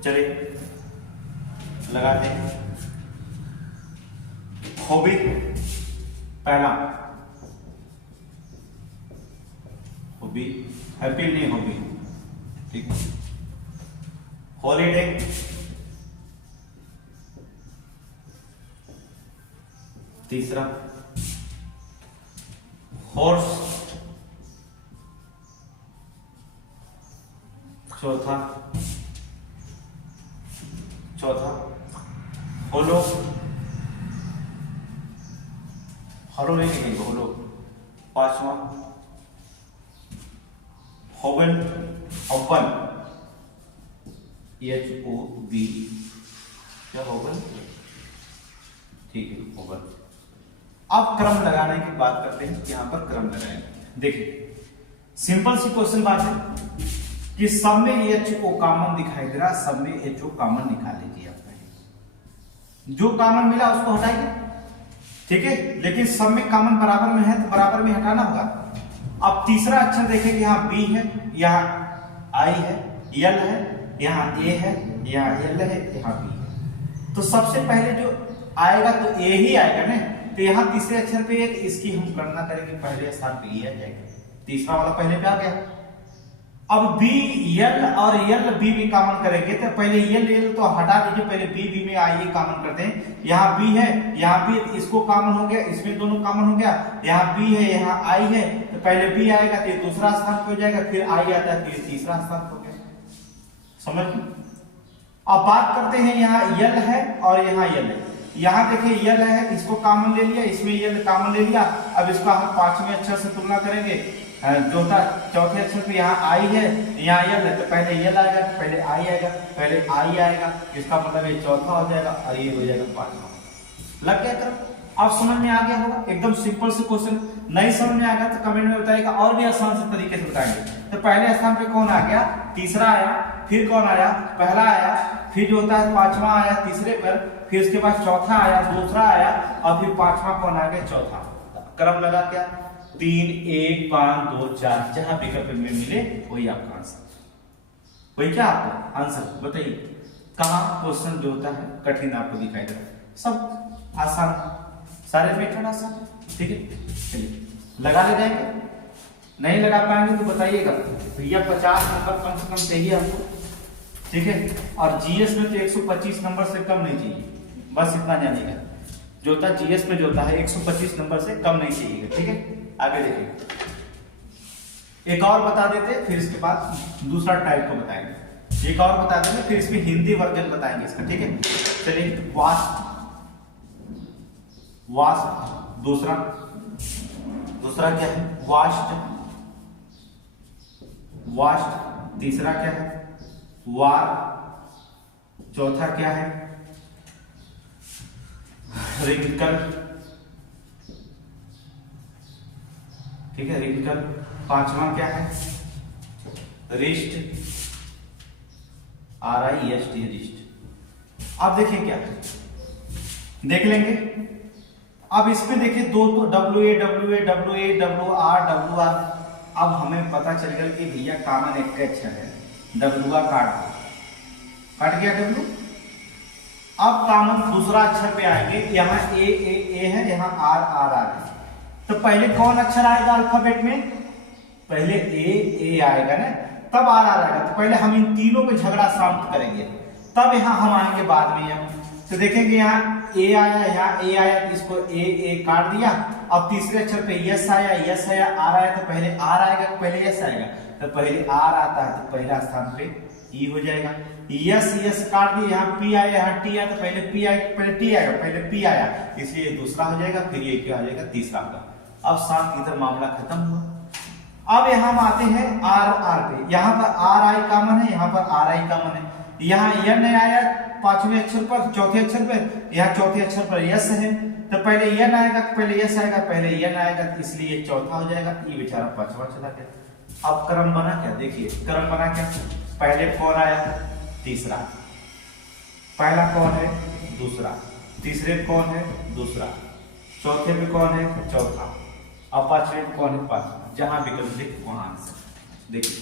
चलिए लगाते हैं। हॉबी, पहला हॉबी, हैप्पी नहीं हॉबी, ठीक। हॉलीडे, तीसरा। हॉर्स, चौथा होलो, हलो नहीं लिखेंगे, होलो। पांचवा होगन, ओपन, HOB, क्या होगन, ठीक है होगन। अब क्रम लगाने की बात करते हैं, यहां पर क्रम लगाएंगे। देखिए सिंपल सी क्वेश्चन बात है कि सब में HO कॉमन दिखाई दे रहा, सब में HO कॉमन निकाल लीजिए आप, जो कॉमन मिला उसको हटाइए, ठीक है। लेकिन सब में कॉमन बराबर में है तो बराबर में हटाना होगा। अब तीसरा अक्षर देखेंगे, यहाँ B है, यहाँ I है, L है, यहाँ A है, यहाँ L है, यहाँ B है। तो सबसे पहले जो आएगा तो A ही आएगा ना, तो यहाँ तीसरे अक्षर पे एक, इसकी हम गणना करेंगे, पहले स्थान पे E आ जाएगा, तीसरा वाला पहले पे आ गया। अब B L और L B में कॉमन करेंगे तो पहले L तो हटा दीजिए, पहले B में आइए कॉमन करते हैं। यहाँ B है, यहाँ B, इसको कॉमन हो गया, इसमें दोनों कॉमन हो गया, यहाँ B है, यहाँ I है, तो पहले B आएगा तो ये दूसरा स्थान पे हो जाएगा, फिर I आता है तो ये तीसरा स्थान पे हो गया, समझ। अब बात करते हैं, यहाँ L है और यहाँ L है। यहाँ देखिए L है, इसको कॉमन ले लिया, इसमें L कॉमन ले लिया। अब इसका हम पांचवें अक्षर से तुलना करेंगे, चौथे अक्षर पे यहाँ I है, यहाँ L है, तो पहले L आएगा, पहले I आएगा, पहले I आएगा, इसका मतलब ये चौथा हो जाएगा और ये हो जाएगा पांचवा। लग गया क्रम? अब समझ में आ गया होगा, एकदम सिंपल से क्वेश्चन। नहीं समझ में आ गया तो कमेंट में बताइएगा, और भी आसान से तरीके से बताएंगे। तो पहले स्थान पे कौन आ गया, तीसरा आया, फिर कौन आया, पहला आया, फिर जो होता है पांचवा आया तीसरे पर, फिर उसके बाद चौथा आया, दूसरा आया, और फिर पांचवा कौन आ गया, चौथा। क्रम लगा क्या, 3 1 5 2 4, जहां विकल्प में मिले वही आपका आंसर, वही क्या आपका आंसर। बताइए कहां क्वेश्चन जो होता है कठिन आपको दिखाई दे रहा है, सब आसान, सारे मेथड आसान, ठीक है। चलिए लगा ले जाएंगे, नहीं लगा पाएंगे तो बताइएगा भैया 50 नंबर कम से कम चाहिए हमको, ठीक है। और जीएस में तो 125 नंबर से कम नहीं चाहिए, बस इतना जानिएगा। जो होता है जीएस में जो होता है 125 नंबर से कम नहीं चाहिए, ठीक है। आगे देखिए, एक और बता देते, फिर इसके बाद दूसरा टाइप को बताएंगे, एक और बता देंगे, फिर इसमें हिंदी वर्जन बताएंगे इसका, ठीक है। चलिए वास्ट, वास्ट दूसरा क्या है, वास्ट, वास्ट तीसरा क्या है, वार, चौथा क्या है, रिंकल, ठीक है, रिंकल। पांचवा क्या है, रिस्ट, RIST, रिस्ट। अब देखिए क्या देख लेंगे, अब इसमें देखिए दो तो WA WR। अब हमें पता चल गया कि भैया कॉमन एक का अक्षर है, WR काट गया W। अब कॉमन दूसरा अक्षर पे आएंगे, यहाँ A है, यहाँ R है। तो पहले कौन अक्षर आएगा अल्फाबेट में, पहले A आएगा ना, तब R आएगा। तो पहले हम इन तीनों को झगड़ा शांत करेंगे, तब यहाँ हम आएंगे बाद में। तो देखेंगे यहाँ A आया, यहाँ A आया, तो इसको A काट दिया। अब तीसरे अक्षर पे यस आया, R आया, तो पहले R आएगा, पहले यस आएगा, तो पहले R आता है, तो पहला स्थान पे E हो जाएगा। यस काट दिया, यहाँ P आया, यहाँ T आया, तो पहले P आएगा, पहले T आएगा, पहले P आया, इसलिए दूसरा हो जाएगा, फिर ये क्या हो जाएगा, तीसरा होगा। अब साथ इधर मामला खत्म हुआ। अब यहाँ हम आते हैं R पे, यहाँ पर RI कॉमन है, यहाँ पर RI कॉमन है, यहाँ N आया पांचवें अक्षर पर, चौथे अक्षर पर, यहाँ चौथे अक्षर पर यस है, तो पहले N आएगा, पहले यस आएगा, पहले N आएगा, इसलिए चौथा हो जाएगा, ये बेचारा पांचवा चला गया। अब क्रम बना क्या, देखिए क्रम बना क्या, पहले कौन आया, तीसरा, पहला कौन है, दूसरा, तीसरे कौन है, दूसरा, चौथे पे कौन है, चौथा, अब पांचवें कौन है, पांचवा। जहां विकल्प देख वहां आंसर, देखिए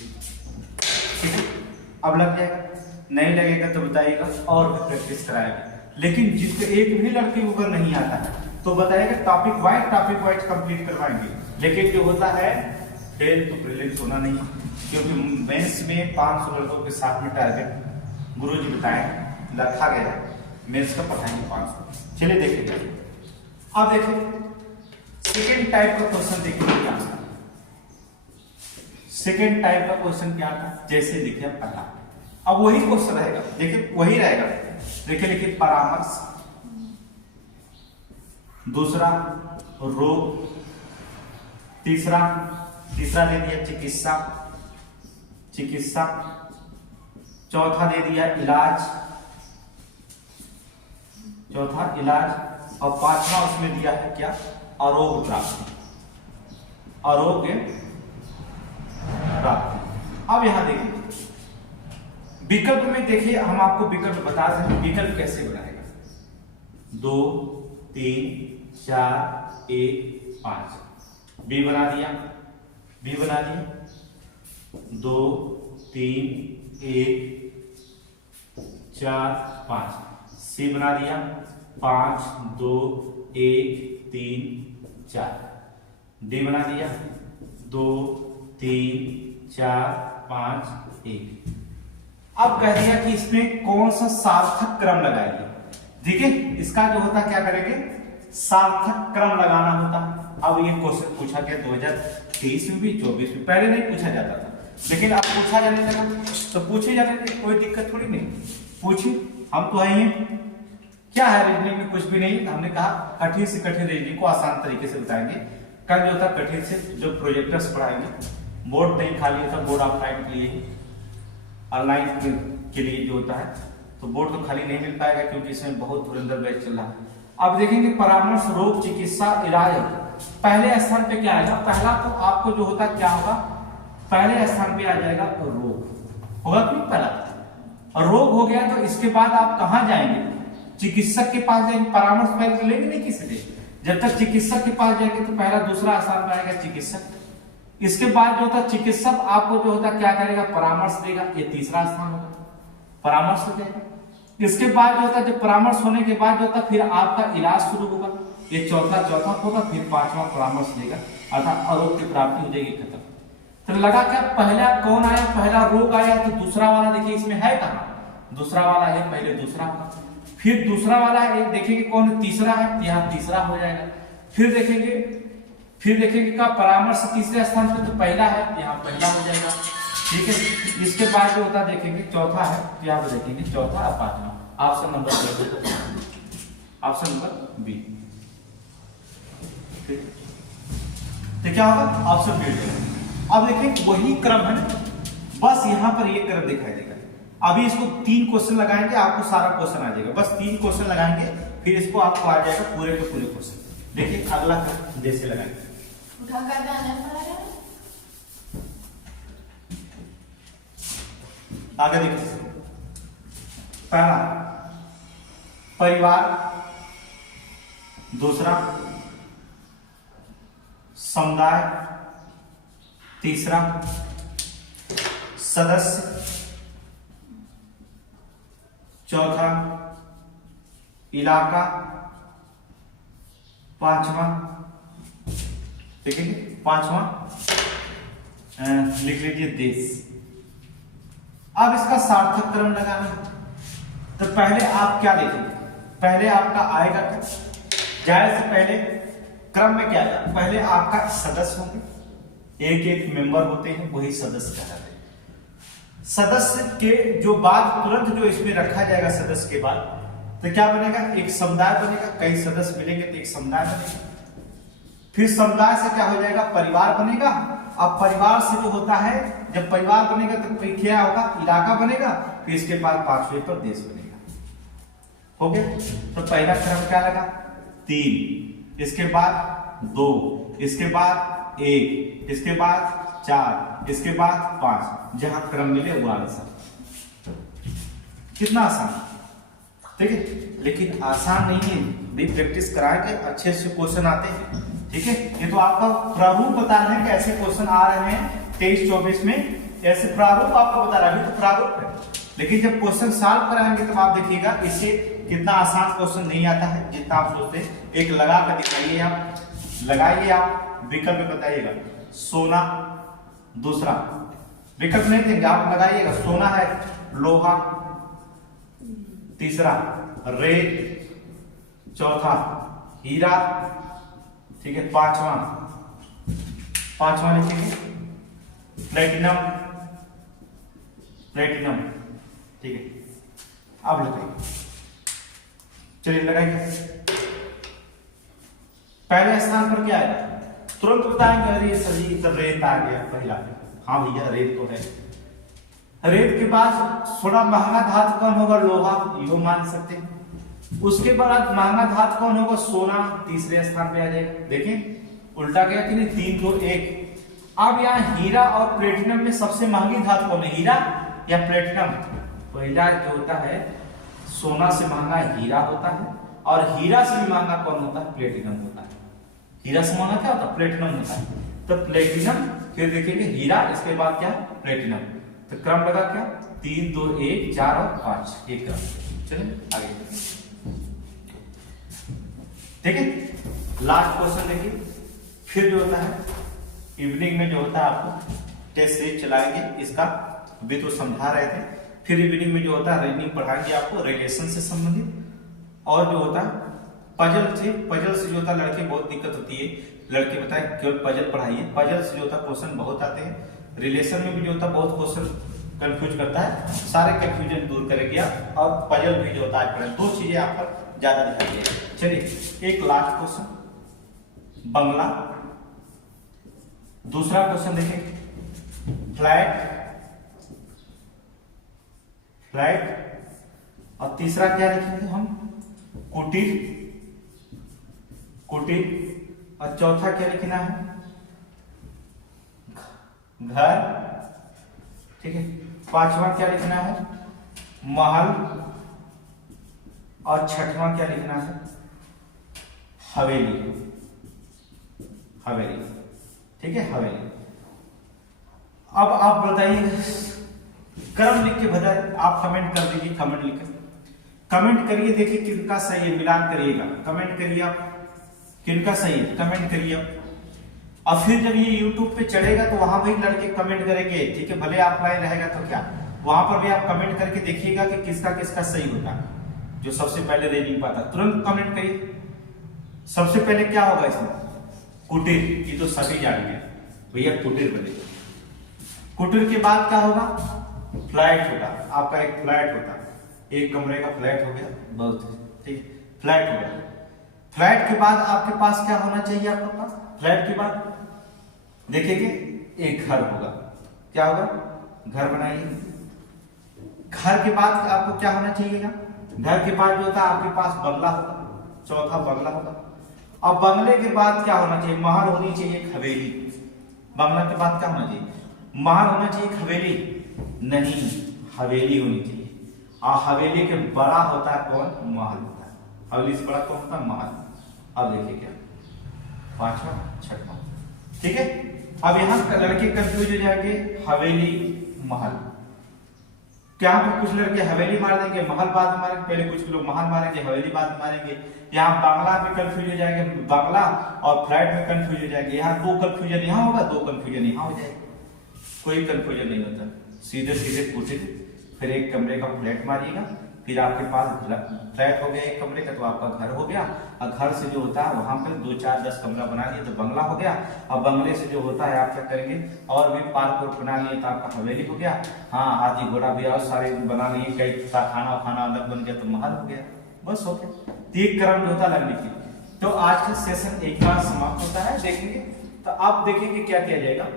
ठीक है। अब लग जाएगा, नहीं लगेगा तो बताइएगा, और भी प्रैक्टिस कराएगा। लेकिन जिसको एक भी लड़की को अगर नहीं आता है तो बताएगा, टॉपिक वाइज कंप्लीट करवाएंगे। लेकिन जो होता है 10 तो प्रीलिम्स होना नहीं, क्योंकि मेंस में 500 लड़कों के साथ में टारगेट गुरुजी बताएं रखा गया, मेंस का पढ़ाएंगे 500। चलिए देखिए, अब देखिए सेकेंड टाइप का क्वेश्चन देखिए, सेकेंड टाइप का क्वेश्चन क्या था, जैसे देखिए पहला, अब वही क्वेश्चन रहेगा, देखिए वही रहेगा। देखिए लिखिए परामर्श, दूसरा रोग, तीसरा दे दिया चिकित्सा, चौथा दे दिया इलाज, और पांचवा उसमें दिया है क्या, आरोग्य प्राप्ति। अब यहां देखिए विकल्प में, देखिए हम आपको विकल्प बता दें, विकल्प कैसे बनाएगा, 2 3 4 1 5, बी बना दिया, 2 3 1 4 5, सी बना दिया 5 2 1 3 4, डी बना दिया 2 3 4 5 1। अब कह दिया कि इसमें कौन सा सार्थक क्रम लगाएंगे। ठीक है, इसका जो होता क्या करेंगे, सार्थक क्रम लगाना होता है। अब ये क्वेश्चन पूछा गया 2023 में भी 24 में, पहले नहीं पूछा जाता था, लेकिन अब पूछा जाने लगा तो पूछे जाने लगे, कोई दिक्कत थोड़ी नहीं, पूछिए, हम तो आए हैं। क्या है रीजनिंग में, कुछ भी नहीं, हमने कहा कठिन से कठिन रीजनिंग को आसान तरीके से बताएंगे। कल जो था कठिन से जो प्रोजेक्टर्स पढ़ाएंगे, बोर्ड नहीं खाली होता, बोर्ड ऑफलाइन के लिए, ऑनलाइन के लिए जो होता है, तो बोर्ड तो खाली नहीं मिल पाएगा क्योंकि इसमें बहुत धुरंधर बैच चल रहा है। अब देखेंगे परामर्श, रोग, चिकित्सा, इलाज, पहले स्थान पे क्या आएगा, पहला तो आपको जो होता क्या होगा, पहले स्थान पे आ जाएगा रोग होगा, क्यों पहला रोग हो गया, तो इसके बाद आप कहां जाएंगे, चिकित्सक के पास जाएंगे। परामर्श पहले लेंगे नहीं किसी से, जब तक चिकित्सक के पास जाएंगे तो पहला दूसरा स्थान पे आएगा चिकित्सक। इसके बाद जो होता चिकित्सक आपको जो होता क्या करेगा, परामर्श देगा, ये तीसरा स्थान होगा, परामर्श हो जाएगा। इसके बाद जो होता जब परामर्श होने के बाद जो होता फिर आपका इलाज शुरू होगा, ये चौथा होगा, फिर पांचवा परामर्श देगा, अर्थात आरोग्य की प्राप्ति हो जाएगी, खत्म। तो लगा क्या, पहला कौन आया, पहला रोग आया, तो दूसरा वाला देखिए इसमें है कहां, दूसरा वाला है, पहले दूसरा होगा, फिर दूसरा वाला है, देखेंगे कौन तीसरा है, यहाँ तीसरा हो जाएगा, फिर देखेंगे का परामर्श तीसरे स्थान पे, तो पहला है, यहाँ पहला हो जाएगा। ठीक है, इसके बाद जो होता देखेंगे चौथा है, यहाँ पे देखेंगे चौथा और पांचवा, ऑप्शन नंबर बी। तो क्या होगा, ऑप्शन बी। अब देखिए वही क्रम है, बस यहाँ पर ये क्रम दिखाई देगा। अभी इसको 3 क्वेश्चन लगाएंगे, आपको सारा क्वेश्चन आ जाएगा, बस 3 क्वेश्चन लगाएंगे, फिर इसको आपको आ जाएगा पूरे के पूरे क्वेश्चन। देखिए अगला क्रम जैसे लगाएंगे, आगे देखिए, पहला परिवार, दूसरा समुदाय, तीसरा सदस्य, चौथा इलाका, पांचवा देखेंगे, पांचवा लिख लीजिए देश। अब इसका सार्थक क्रम लगाना, तो पहले आप क्या देखेंगे, पहले आपका आएगा क्या, जाहिर से पहले क्रम में क्या है, पहले आपका सदस्य होंगे, एक मेंबर होते हैं, वही सदस्य कहलाते हैं। सदस्य के जो बाद तुरंत जो इसमें रखा जाएगा सदस्य के बाद, तो क्या बनेगा, एक समुदाय बनेगा, कई सदस्य मिलेंगे तो एक समुदाय बनेगा, फिर समुदाय से क्या हो जाएगा, परिवार बनेगा। अब परिवार से जो होता है, जब परिवार बनेगा तो क्या होगा, इलाका बनेगा, फिर इसके बाद पांचवें पर देश बनेगा। हो गया, तो पहला क्रम क्या लगा, 3, इसके बाद 2, इसके बाद 1, इसके बाद 4, इसके बाद 5, जहां क्रम मिले वो आंसर। कितना आसान, ठीक है, लेकिन आसान नहीं है, भी प्रैक्टिस कराएंगे अच्छे से क्वेश्चन आते हैं। ठीक है, ये तो आपका प्रारूप बता रहे हैं कि ऐसे क्वेश्चन आ रहे हैं 23-24 में, ऐसे प्रारूप आपको बता रहा है, अभी तो प्रारूप है, लेकिन जब क्वेश्चन सॉल्व कराएंगे तब आप देखिएगा इससे कितना आसान क्वेश्चन नहीं आता है जितना आप सोचते हैं। एक लगा कर दिखाइए, आप लगाइए, आप विकल्प में बताइएगा, सोना, दूसरा विकल्प नहीं देंगे, आप लगाइएगा, सोना है, लोहा, तीसरा रेत, चौथा हीरा, ठीक है, पांचवा लिखेंगे प्लेटिनम, प्लेटिनम, ठीक है। अब लगाइए, चलिए लगाइए। पहले स्थान पर क्या आएगा? तुरंत बताएंगे अरे सही तो रेत आ गया पहला। हाँ भैया रेत तो है। रेत के बाद थोड़ा महंगा धातु कौन होगा? लोहा, यो मान सकते हैं। उसके बाद महंगा धातु कौन होगा? सोना तीसरे स्थान पे आ जाएगा। देखें उल्टा गया कि नहीं, 3 2 1। अब यहाँ हीरा और प्लेटिनम में सबसे महंगी धातु कौन है? हीरा या प्लेटिनम? पहला जो होता है सोना से महंगा हीरा होता है, और हीरा से भी महंगा कौन होता है? प्लेटिनम होता है। हीरा से महंगा क्या होता है? प्लेटिनम होता है। तो प्लेटिनम, फिर देखेंगे हीरा, इसके बाद क्या है? प्लेटिनम। तो क्रम लगा क्या? 3 2 1 4 और 5, एक क्रम। चलिए आगे देखिए, लास्ट क्वेश्चन देखिए। फिर जो होता है इवनिंग में जो होता है आपको टेस्ट सीरीज चलाएंगे, इसका भी तो समझा रहे थे। फिर इवनिंग में जो होता है रीजनिंग पढ़ाएंगे आपको रिलेशन से संबंधित, और जो होता है पजल से, पजल से जो होता है लड़के बहुत दिक्कत होती है, लड़के बताए केवल पजल पढ़ाइए। पजल से जो होता है क्वेश्चन बहुत आते हैं। रिलेशन में भी जो होता है बहुत क्वेश्चन कंफ्यूज करता है, सारे कंफ्यूजन दूर करेंगे आप, और पजल भी जो होता है पढ़ें। दो चीजें आप पर ज्यादा ध्यान दिए। चलिए एक लास्ट क्वेश्चन बंगला, दूसरा क्वेश्चन देखें फ्लैट, फ्लैट, और तीसरा क्या लिखेंगे हम? कुटीर, कुटीर, और चौथा क्या लिखना है? घर, ठीक है। पांचवा क्या लिखना है? महल, और छठवां क्या लिखना है? हवेली, हवेली, ठीक है, हवेली। अब आप बताइए, क्रम लिख के बताइए, आप कमेंट कर दीजिए, कमेंट लिख कमेंट करिए, देखिए किनका सही है, मिलान करिएगा, कमेंट करिए आप किनका सही है, कमेंट करिए आप। और फिर जब ये YouTube पे चढ़ेगा तो वहां भी लड़के कमेंट करेंगे, ठीक है, भले ऑफलाइन रहेगा तो क्या, वहां पर भी आप कमेंट करके देखिएगा कि किसका किसका सही होता है। जो सबसे पहले रेटिंग पाता तुरंत कमेंट करिए। सबसे पहले क्या होगा इसमें? कुटीर, ये तो सभी जानेंगे भैया, कुटीर बने। कुटीर के बाद क्या होगा? फ्लैट होगा। आपका एक फ्लैट होता है, एक कमरे का फ्लैट हो गया, बहुत ठीक, फ्लैट हो गया। फ्लैट के बाद आपके पास क्या होना चाहिए? आपके पास फ्लैट के बाद देखेंगे एक घर होगा। क्या होगा? घर बनाइए। घर के बाद आपको क्या होना चाहिएगा? घर के बाद जो होता है आपके पास बंगला होगा, चौथा बंगला होगा। अब बंगले के बाद क्या होना चाहिए? महल होनी चाहिए, हवेली। बंगला के बाद क्या होना चाहिए? महल होना चाहिए, हवेली नहीं, हवेली होनी चाहिए। और हवेली के बड़ा होता है कौन? महल होता है। हवेली से बड़ा कौन होता है? महल। अब देखिए क्या, पांचवा छठवां, ठीक है। अब यहां लड़के कंफ्यूज हो जाएंगे, हवेली महल। क्या पर कुछ लड़के हवेली मार देंगे, महल बाद में मारेंगे, पहले कुछ लोग महल मारेंगे, हवेली बाद में मारेंगे। यहाँ बांग्ला में कंफ्यूज हो जाएंगे, बांग्ला और फ्लैट में कंफ्यूज हो जाएंगे। यहाँ दो कंफ्यूजन यहाँ होगा, दो कंफ्यूजन यहाँ हो जाएगा, कोई कंफ्यूजन नहीं होता। सीधे सीधे पूछे, फिर एक कमरे का फ्लैट मारिएगा, फिर आपके पास फ्लैट हो गया एक कमरे का, तो आपका घर हो गया। और घर से जो होता है वहां पे 2 4 10 कमरा बना लिए तो बंगला हो गया। और बंगले से जो होता है आप क्या करेंगे, और भी पार्क और बना लिए तो आपका हवेली हो गया। हाँ, हाथी घोड़ा भी और सारे बना लिए, कई खाना खाना अलग बन गया तो महल हो गया, बस हो गया। तीन क्रम जो होता है लगने की। तो आज का सेशन एक बार समाप्त होता है, देखेंगे तो आप देखेंगे क्या किया जाएगा।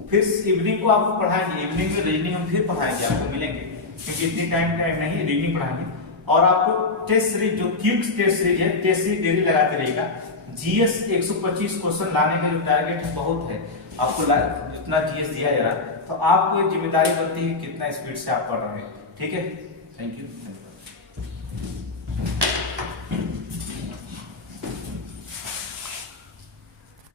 फिर इवनिंग को आपको पढ़ाएंगे, इवनिंग में रीजनिंग हम फिर पढ़ाएंगे, आपको मिलेंगे, क्योंकि इतनी टाइम नहीं, रीजनिंग पढ़ाएंगे। और आपको टेस्ट सीरीज जो क्विक टेस्ट सीरीज है, टेस्ट सीरीज डेली लगाते रहेगा। जीएस 125 क्वेश्चन लाने के जो टारगेट है बहुत है, आपको जितना जीएस दिया जा रहा है, तो आपको एक जिम्मेदारी बनती है कितना स्पीड से आप पढ़ रहे हैं, ठीक है। Thank you.